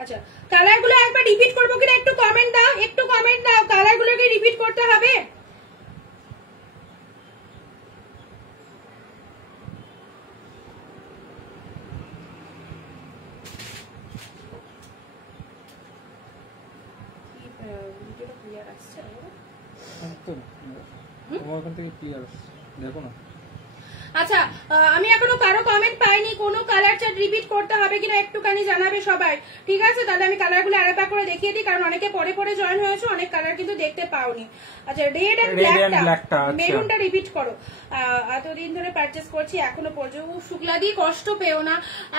আচ্ছা কালারগুলো একবার রিপিট করবো কিনা একটু কমেন্ট দাও, একটু কমেন্ট দাও। কালারগুলোকে রিপিট করতে হবে। আচ্ছা আমি এখনো কারো কমেন্ট পাইনি, কোনো কালার চার্ট রিপিট করতে হবে কিনা একটুখানি জানাবে সবাই, ঠিক আছে? তাহলে আমি কালারগুলো আরেকবার করে দেখিয়ে দিই, কারণ অনেকে পরে পরে জয়েন হয়েছে, অনেক কালার কিন্তু দেখতে পাওনি। আচ্ছা রেড এন্ড ব্ল্যাকটা, মেরুনটা রিপিট করো। এতদিন ধরে পারচেজ করছি এখনো পর্যন্ত। শুক্লা দিয়ে কষ্ট পেও না,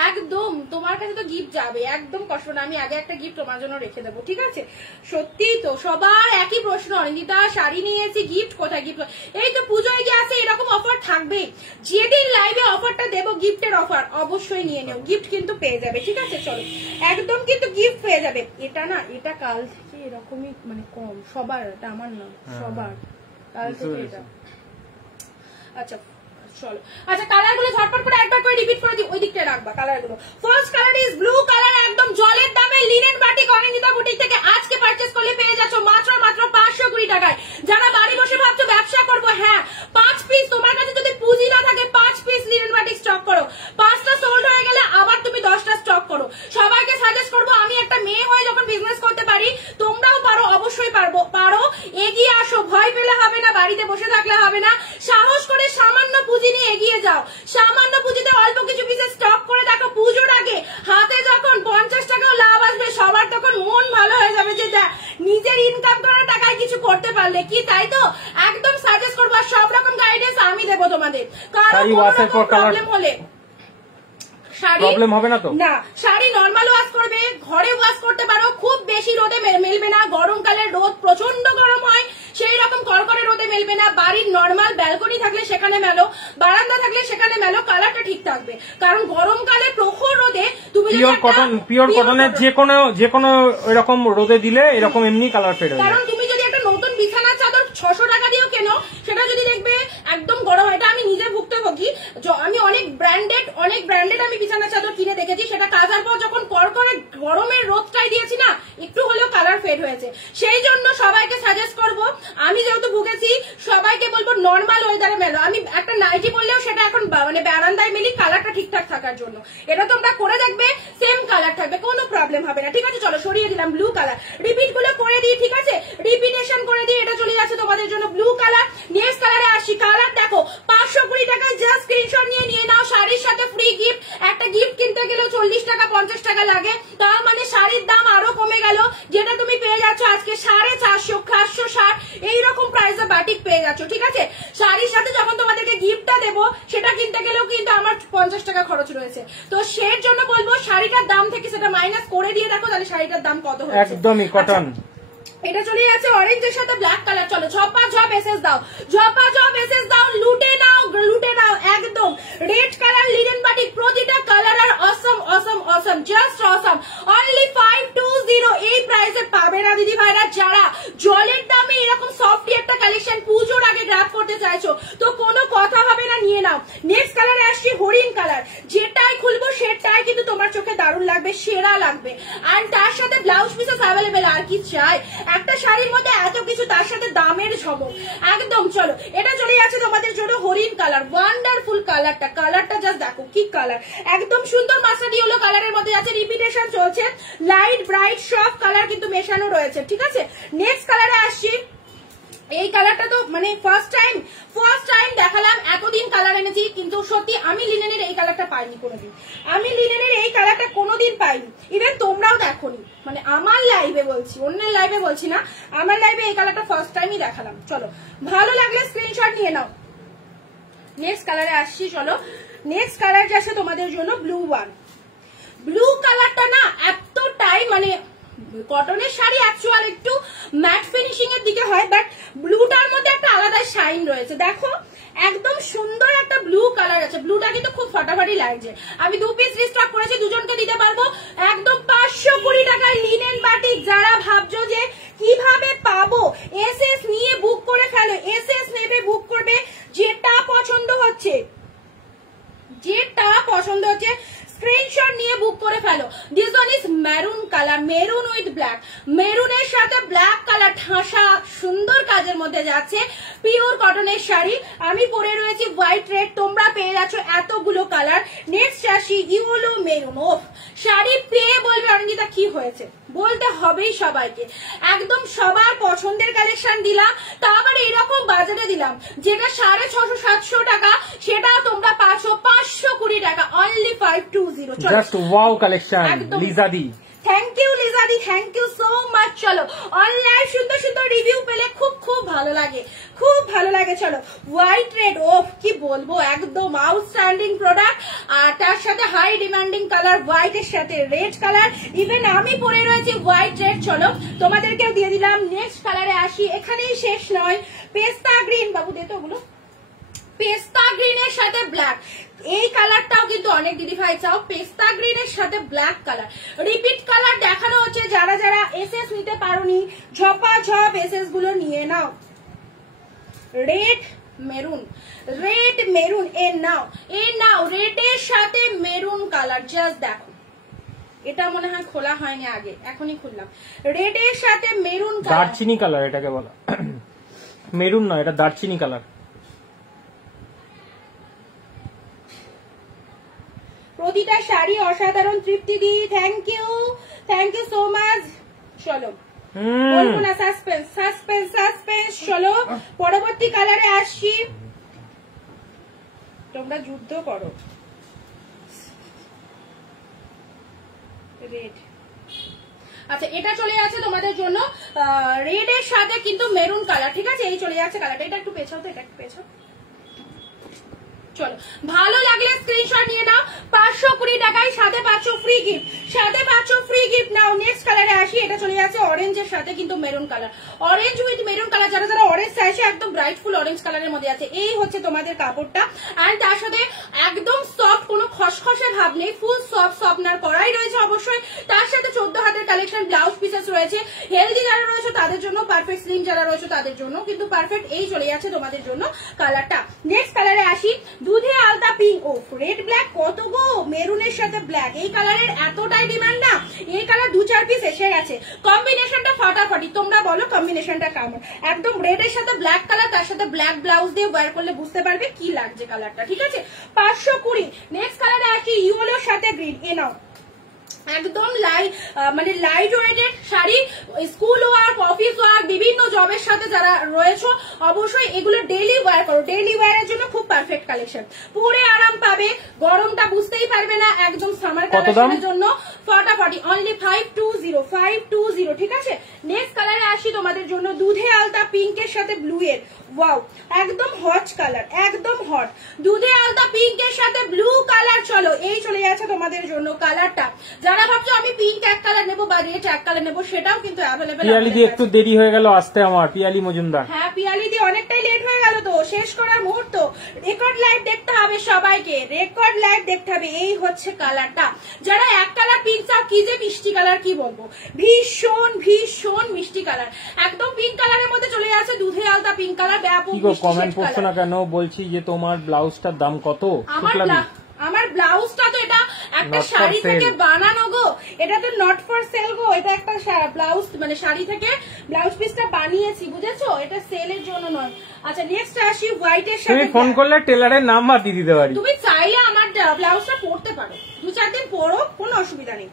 একদম তোমার কাছে তো গিফট যাবে, একদম কষ্ট না। আমি আগে একটা গিফট তোমার জন্য রেখে দেবো, ঠিক আছে? সত্যি তো সবার একই প্রশ্ন, অনিন্দিতা শাড়ি নিয়েছি গিফট কোথায়? গিফট এই তো পুজোয় গিয়ে এরকম অফার থাকবে। যেদিন লাইভে অফারটা দেবো গিফটের অফার, অবশ্যই নিয়ে নেও, গিফট কিন্তু পেয়ে যাবে, ঠিক আছে? চলো একদম কিন্তু গিফট পেয়ে যাবে। এটা না, এটা কাল থেকে এরকমই মানে কম সবার, এটা আমার না সবার কাল থেকে এটা। আচ্ছা চলো, আচ্ছা কালার গুলো ঝটপট করে একবার করে রিপিট করে দিই, ওই দিকটা রাখবা কালার গুলো। First colour is blue colour, একদম জলের দামে লিনেন বাটিক অনিন্দিতা বুটিক থেকে আজকে পারচেজ করলে পেয়ে যাচ্ছ মাত্র 520 টাকায়। যারা বাড়ি বসে ভাবছো ব্যবসা করবো, হ্যাঁ 5 পিস, তোমার কাছে যদি পুঁজি না থাকে 5 পিস লিনেন বাটিক স্টক করো। 5টা সোল্ড হয়ে গেলে আবার তুমি 10টা স্টক করো। সবাইকে সাজেস্ট করবো, আমি একটা মেয়ে হয়ে যখন বিজনেস করতে পারি, তোমরাও পারো, অবশ্যই পারো। এগিয়ে আসো, ভয় পেলে হবে না, বাড়িতে বসে থাকলে হবে না। সাহস করে সামান্য পুঁজি নিয়ে এগিয়ে যাও। সামান্য পুঁজিতে অল্প কিছু পিসের স্টক করে দেখো, পুজোর আগে হাতে যখন 50 টাকাও লাভ আসবে, সবার তখন মন ভালো হয়ে যাবে যে নিজের ইনকাম করা টাকায় কিছু করতে পারলে কি, তাই তো? একদম সাজেস্ট করবো, আর সব রকম গাইডেন্স আমি দেবো তোমাদের। কারণ প্রবলেম হলে প্রবলেম হবে না তো? না, শাড়ি নরমাল ওয়াশ করবে, ঘরে ওয়াশ করতে পারো, খুব বেশি রোদে মেলবে না। গরমকালে রোদ প্রচন্ড গরম হয়, সেই রকম কড়কড়ে রোদে মেলবে না। বাড়ির নরমাল ব্যালকনি থাকলে সেখানে মেলো, বারান্দা থাকলে সেখানে মেলো, কালারটা ঠিক থাকবে। কারণ গরমকালে প্রখর রোদে তুমি পিওর কটনের যে কোনো এরকম রোদে দিলে এরকম এমনি কালার ফেড হয়। কারণ তুমি যদি একটা নতুন বিছানার চাদর 600 টাকা দিয়েও কেনো, সেটা যদি দেখবে একদম গরম, এটা আমি নিজে ভুক্তভোগী। আমি অনেক ব্র্যান্ডেড আমি বিছানার চাদর কিনে দেখেছি, সেটা কাচার পর যখন কড়কড়ে গরমের রোদটাই দিয়েছি না, একটু হলেও কালার ফেড হয়েছে। সেই জন্য সবাইকে সাজেস্ট করবো, আমি যেহেতু ভুগেছি, সবাইকে বলবো নর্মাল ওয়েদারে মেলো। আমি একটা নাইটি বললেও সেটা এখন মানে বারান্দায় মেলি, কালারটা ঠিকঠাক থাকার জন্য। এটা তোমরা করে দেখবে, সেম কালার থাকবে, কোনো প্রবলেম হবে না, ঠিক আছে? চলো সরিয়ে দিলাম ব্লু কালার, রিপিট গুলো করে দিই, ঠিক আছে? রিপিটেশন করে দিই, এটা চলে যাচ্ছে তোমাদের জন্য ব্লু কালার। নেক্সট কালারে আসি, কালার দেখো 520 টাকায়, জাস্ট স্ক্রিনশট নিয়ে নাও। শাড়ির সাথে ফ্রি গিফট, একটা গিফট কিনতে গেলেও 40 টাকা 50 টাকা লাগে, তার মানে শাড়ির দাম আরো কমে গেল, যেটা তুমি পেয়ে যাচ্ছ আজকে 450, 460 এইরকম প্রাইসে বাটিক পেয়ে যাচ্ছ, ঠিক আছে? শাড়ির সাথে যখন তোমাদেরকে গিফটটা দেবো, সেটা কিনতে গেলেও কিন্তু আমার 50 টাকা খরচ রয়েছে। তো সেই জন্য বলবো শাড়িটার দাম থেকে সেটা মাইনাস করে দিয়ে দেখো, তাহলে শাড়িটার দাম কত হচ্ছে। একদমই কটন। এটা চলে যাচ্ছে অরেঞ্জের সাথে ব্ল্যাক কালার। চলো ঝপ এসএস দাও, লুটে নাও একদম। রেড কালার লিনেন বাটিক, প্রতিটা কালার আর অসম, জাস্ট অসম। অনলি 520 এই প্রাইসে পাবে না দিদি ভাইরা। যারা জলের দামে এরকম সফট একটা কালেকশন পুজোর আগে গ্র্যাব করতে চাইছো, তো কোনো কথা হবে না, নিয়ে নাও। নেক্সট কালারে আসছি হরিণ কালার, যেটাই খুলবো সেটাই কিন্তু তোমার চোখে দারুণ লাগবে, সেরা লাগবে। আর তার সাথে ব্লাউজ পিসেস অ্যাভেলেবেল, আর কি চাই, একটা শাড়ির মধ্যে এত কিছু, তার সাথে দামের ঝমক একদম। চলো এটা চলে যাচ্ছে তোমাদের জন্য হরিণ কালার, ওয়ান্ডারফুল কালারটা, কালারটা জাস্ট দেখো কি কালার, একদম সুন্দর মাস্টার্ড ইয়েলো কালারের মধ্যে আছে, রিপিটেশন চলছে, লাইট ব্রাইট সব কালার কিন্তু মেশানো রয়েছে, ঠিক আছে। নেক্সট কালারে আসছি, এই কালারটা তো মানে ফার্স্ট টাইম দেখালাম, এতদিন কালার এনেছি কিন্তু সত্যি আমি লিনেনের এই কালারটা পাইনি কোনোদিন, আমি লিনেনের এই কালারটা কোনোদিন পাইনি, ইভেন তোমরাও দেখোনি, মানে আমার লাইভে বলছি, অন্যের লাইভে বলছি না, আমার লাইভে এই কালারটা ফার্স্ট টাইমই দেখালাম। চলো ভালো লাগলে স্ক্রিনশট নিয়ে নাও। নেক্সট কালারে আসছি, চলো নেক্সট কালার যাচ্ছে তোমাদের জন্য ব্লু ওয়ান। ব্লু কালারটা না এতটাই মানে কটনের শাড়ি অ্যাকচুয়াল একটু ম্যাট ফিনিশিং এর দিকে হয়, বাট ব্লুটার মধ্যে একটা আলাদা শাইন রয়েছে, দেখো একদম সুন্দর একটা ব্লু কালার আছে, ব্লুটা কিন্তু খুব ফাটাফাটি লাগছে। আমি 2 পিস রিস্টক করেছি, দুজনকে দিতে পারবো একদম 520 টাকায় লিনেন বাটিক। যারা ভাবছো যে কিভাবে পাবো, এসএস নিয়ে বুক করে ফেলো, এসএস নেবে বুক করবে, যেটা পছন্দ হচ্ছে স্ক্রিনশট নিয়ে বুক করে ফেলো। This one is maroon colour, maroon with black, মেরুনের সাথে ব্ল্যাক কালার ঠাসা সুন্দর কাজের মধ্যে যাচ্ছে, পিওর কটনের শাড়ি। আমি পরে রয়েছি হোয়াইট রেড, তোমরা পেয়ে যাচ্ছ এতগুলো কালার। নেক্সট আসি ইয়েলো মেরুন, ওফ শাড়ি পেয়ে বলবে অনিন্দিতা কি হয়েছে, বলতে হবেই সবাইকে, একদম সবার পছন্দের কালেকশন দিলাম, তারপরে এরকম বাজারে দিলাম, যেটা 650-700 টাকা সেটাও তোমরা পাচ্ছ 520 টাকা, only 520। Just wow collection Liza দি, থ্যাংক ইউ লিজা দি, থ্যাংক ইউ সো মাচ। চলো অনলাইন সুন্দর সুন্দর রিভিউ পেলে খুব ভালো লাগে, খুব ভালো লাগে। চলো হোয়াইট রেড, ওফ কি বলবো, একদম আউটস্ট্যান্ডিং প্রোডাক্ট, আর তার সাথে হাই ডিমান্ডিং কালার, হোয়াইট এর সাথে রেড কালার, ইভেন আমি পরে রয়েছি হোয়াইট রেড। চলো তোমাদেরকেও দিয়ে দিলাম। নেক্সট কালারে আসি, এখানেই শেষ নয়, পেস্তা গ্রিন, বাবু দে তো ওগুলো, পেস্তা গ্রিনের সাথে ব্ল্যাক, এই কালারটাও কিন্তু অনেক দিদি ভাই চাও, পেস্তা গ্রিনের সাথে ব্ল্যাক কালার, রিপিট কালার দেখানো হচ্ছে, যারা যারা এসএস নিতে পারোনি ঝপাঝপ এসএস গুলো নিয়ে নাও। রেড মেরুন এ নাও রেডের সাথে মেরুন কালার, জাস্ট দেখো, এটা মনে হয় খোলা হয়নি আগে, এখনই খুললাম। রেডের সাথে মেরুন কালার, দারচিনি কালার এটাকে বলা, মেরুন নয়, এটা দারচিনি কালার। প্রতিটা শাড়ি অসাধারণ, তৃপ্তি দি থ্যাংক ইউ সো মাচ। চলো বলবো না, সাসপেন্স। চলো পরবর্তী কালারে আসছি, তোমরা যুদ্ধ করো। রেড, আচ্ছা এটা চলে যাচ্ছে তোমাদের জন্য রেড এর সাথে কিন্তু মেরুন কালার, ঠিক আছে, এই চলে যাচ্ছে কালারটা। এটা একটু পেছাও তো, এটা একটু পেছাও। চলো ভালো লাগলে স্ক্রিনশট নিয়ে নাও, 520 টাকায় সাথে পাচ্ছ ফ্রি গিফট, নাও। নেক্সট কালারে আসি, এটা চলে যাচ্ছে অরেঞ্জের সাথে কিন্তু maroon colour, orange with maroon colour, যারা যারা অরেঞ্জ চাইছে একদম ব্রাইটফুল অরেঞ্জ কালারের মধ্যে আছে। এই হচ্ছে তোমাদের কাপড়টা, আর তার সাথে একদম সফট, কোনো খসখসে ভাব নেই, ফুল সফটনার করাই রয়েছে অবশ্যই। তার সাথে 14 হাতের কালেকশন, ব্লাউজ পিসেস রয়েছে, হেলদি যারা রয়েছে তাদের জন্য পারফেক্ট, স্লিম যারা রয়েছে তাদের জন্য কিন্তু পারফেক্ট। এই চলে যাচ্ছে তোমাদের জন্য কালারটা। নেক্সট কালারে আসি, দুধে আলতা পিঙ্ক, ও রেড ব্ল্যাক, কত গো, মেরুনের সাথে ব্ল্যাক, এই কালারের এতটাই ডিমান্ড না, এই কালার 2-4 পিস এসে গেছে, কম্বিনেশনটা ফাটাফাটি। তোমরা বলো কম্বিনেশনটা কেমন, একদম রেড এর সাথে ব্ল্যাক কালার, তার সাথে ব্ল্যাক ব্লাউজ দিয়ে ওয়্যার করলে বুঝতে পারবে কি লাগছে কালারটা, ঠিক আছে, 520। নেক্সট কালারে আসি ইয়েলোর সাথে গ্রিন, এ নাও একদম মানে light weighted sari, school work, office work, বিভিন্ন জবের সাথে যারা রয়েছে অবশ্যই এগুলো ডেইলি ওয়্যার করো, ডেইলি ওয়্যারের জন্য খুব পারফেক্ট কালেকশন, পরে আরাম পাবে, গরমটা বুঝতেই পারবে না, একদম সামার কালেকশনের জন্য ফটাফটি, অনলি 520, ঠিক আছে। নেক্সট কালারে আসি তোমাদের জন্য, দুধে আলতা পিঙ্কের সাথে ব্লু এর, ওয়াও একদম হট কালার, একদম হট, দুধে আলতা পিঙ্কের সাথে ব্লু কালার। চলো এই চলে যাচ্ছে তোমাদের জন্য কালারটা, যারা ভাবছো আমি পিঙ্ক এক কালার নেবো বা রেড এক কালার নেবো সেটাও কিন্তু অ্যাভেলেবেল। পিয়ালি দি একটু দেরি হয়ে গেল আসতে আমার, পিয়ালি মজুমদার। হ্যাঁ পিয়ালি দি অনেকটাই লেট হয়ে গেল তো, শেষ করার মুহূর্ত, রেকর্ড লাইভ দেখতে হবে সবাইকে। সবাইকে রেকর্ড লাইভ দেখতে হবে। এই হচ্ছে কালারটা, যারা এক কালার পিঙ্ক চাও, কি যে মিষ্টি কালার, কি বলবো, ভীষণ ভীষণ মিষ্টি কালার, একদম পিঙ্ক কালারের মধ্যে চলে যাচ্ছে, দুধে আলতা পিঙ্ক কালার, ব্যাপক কমেন্ট করছো না কেন? বলছি যে তোমার ব্লাউজটার দাম কত? আমার ব্লাউজটা তো এটা একটা শাড়ি থেকে বানানো গো, এটা তো নট ফর সেল গো, এটা একটা ব্লাউজ মানে শাড়ি থেকে ব্লাউজ পিসটা বানিয়েছি, বুঝেছো, এটা সেলের জন্য নয়। আচ্ছা নেক্সট আসি হোয়াইট এর সাথে। তুমি ফোন করলে টেলারের নাম্বার দিয়ে দিতে পারি, তুমি চাইলে আমার ব্লাউজটা পরতে পারো, 2-4 দিন পরো, কোনো অসুবিধা নেই,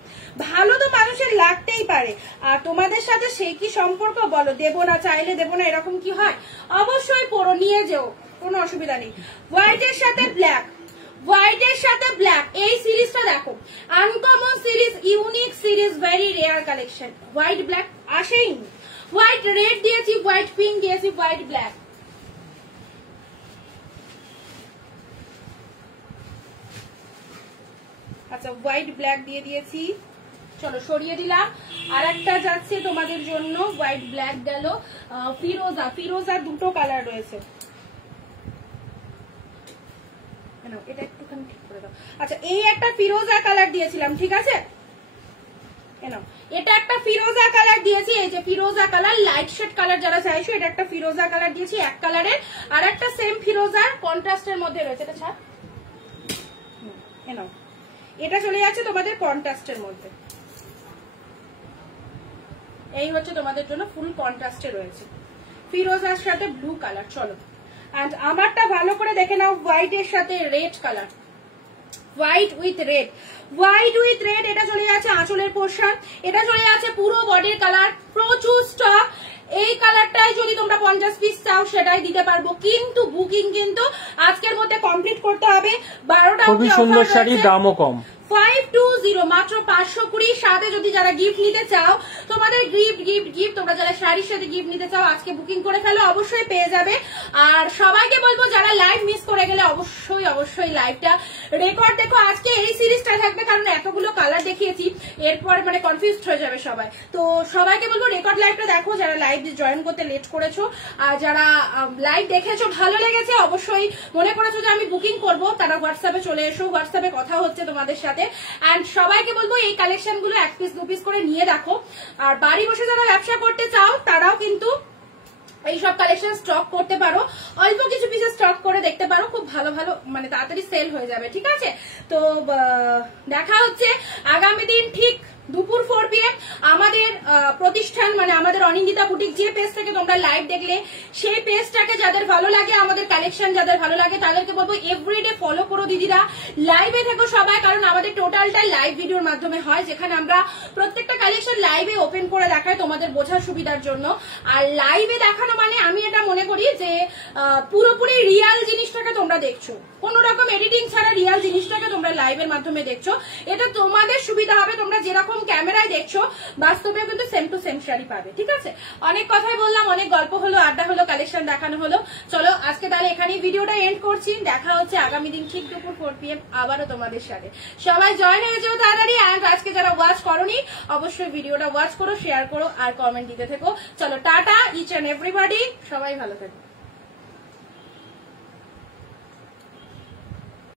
ভালো তো মানুষের লাগতেই পারে। আর তোমাদের সাথে সেই কি সম্পর্ক বলো, দেবো না, চাইলে দেবো না, এরকম কি হয়? অবশ্যই পরো, নিয়ে যেও, কোনো অসুবিধা নেই। হোয়াইট এর সাথে ব্ল্যাক, হোয়াইট এর সাথে ব্ল্যাক, এই সিরিজটা দেখো, uncommon series, unique series, very rare collection. White black আসেই, হোয়াইট রেড দিয়েছি, হোয়াইট পিঙ্ক দিয়েছি, হোয়াইট ব্ল্যাক। আচ্ছা হোয়াইট ব্ল্যাক দিয়ে দিয়েছি, চলো সরিয়ে দিলাম। আর একটা যাচ্ছে তোমাদের জন্য, হোয়াইট ব্ল্যাক গেল, ফিরোজা, ফিরোজা দুটো কালার রয়েছে, এটা একটুখানি ঠিক করে দাও। আচ্ছা এই একটা ফিরোজা কালার দিয়েছিলাম, ঠিক আছে, এটা একটা ফিরোজা কালার দিয়েছি, এই যে ফিরোজা কালার, লাইট শেড কালার যারা চাইছো, এটা একটা ফিরোজা কালার দিয়েছি এক কালারের, আর একটা সেম ফিরোজার কন্ট্রাস্টের মধ্যে রয়েছে, এটা ছাড়, এটা চলে যাচ্ছে তোমাদের কন্ট্রাস্টের মধ্যে, এই হচ্ছে তোমাদের জন্য ফুল কন্ট্রাস্টে রয়েছে, ফিরোজার সাথে ব্লু কালার। চলো এন্ড আমারটা ভালো করে দেখে নাও, হোয়াইট এর সাথে red colour, white with red, white with red, এটা চলে যাচ্ছে আঁচলের পোর্শন, এটা চলে যাচ্ছে পুরো বডির কালার, প্রচুর স্টক। এই কালারটাই যদি তোমরা 50 পিস চাও সেটাই দিতে পারবো, কিন্তু বুকিং কিন্তু আজকের মধ্যে কমপ্লিট করতে হবে। 12টা খুবই সুন্দর শাড়ি, দামও কম, 520 মাত্র 520। সাথে যদি যারা গিফট নিতে চাও, তোমাদের গিফট তোমরা যারা শাড়ির সাথে গিফট নিতে চাও আজকে বুকিং করে ফেলো, অবশ্যই পেয়ে যাবে। আর সবাইকে বলবো যারা লাইভ মিস করে গেলে অবশ্যই লাইভটা রেকর্ড দেখো, আজকে এই সিরিজটা থাকবে, কারণ এতগুলো কালার দেখিয়েছি, এরপর মানে কনফিউজড হয়ে যাবে সবাই। তো সবাইকে বলবো রেকর্ড লাইভটা দেখো, যারা লাইভ জয়েন করতে লেট করেছো, আর যারা লাইভ দেখেছো ভালো লেগেছে, অবশ্যই মনে করেছো যে আমি বুকিং করবো, তারা হোয়াটসঅ্যাপে চলে এসো, হোয়াটসঅ্যাপে কথা হচ্ছে তোমাদের সাথে। এন্ড সবাইকে বলবো এই কালেকশন গুলো 1 পিস 2 পিস করে নিয়ে দেখো। আর বাড়ি বসে যারা ব্যবসা করতে চাও তারাও কিন্তু এইসব কালেকশন স্টক করতে পারো, অল্প কিছু পিসে স্টক করে দেখতে পারো, খুব ভালো ভালো মানে তাড়াতাড়ি সেল হয়ে যাবে, ঠিক আছে। তো দেখা হচ্ছে আগামী দিন ঠিক দুপুর 4 PM আমাদের প্রতিষ্ঠান মানে আমাদের অনিন্দিতা বুটিক, যে পেজ থেকে তোমরা লাইভ দেখলে সেই পেজটাকে যাদের ভালো লাগে, আমাদের কালেকশন যাদের ভালো লাগে তাদেরকে বলবো এভরিডে ফলো করো দিদিরা, লাইভে থেকো সবাই, কারণ আমাদের টোটালটাই লাইভ ভিডিওর মাধ্যমে হয়, যেখানে আমরা প্রত্যেকটা কালেকশন লাইভে ওপেন করে দেখাই তোমাদের বোঝার সুবিধার জন্য। আর লাইভে দেখানো মানে আমি এটা মনে করি যে পুরোপুরি রিয়াল জিনিসটাকে তোমরা দেখছো, কোন রকম এডিটিং ছাড়া রিয়াল জিনিসটাকে তোমরা লাইভের মাধ্যমে দেখছো, এটা তোমাদের সুবিধা হবে। তোমরা যেরকম ক্যামেরায় দেখছো বাস্তবেও কিন্তু সেম টু সেম শাড়ি পাবে, ঠিক আছে। অনেক কথাই বললাম, অনেক গল্প হলো, আড্ডা হলো, কালেকশন দেখানো হলো। চলো আজকে তাহলে এখানেই ভিডিওটা এন্ড করছি, দেখা হচ্ছে আগামী দিন ঠিক দুপুর 4 PM আবারও তোমাদের সাথে। সবাই জয়েন হয়ে যাও তাড়াতাড়ি, আর আজকে যারা ওয়াচ করোনি অবশ্যই ভিডিওটা ওয়াচ করো, শেয়ার করো আর কমেন্ট দিতে থেকো। চলো টাটা ইচ এন্ড এভরিবডি, সবাই ভালো থাকো।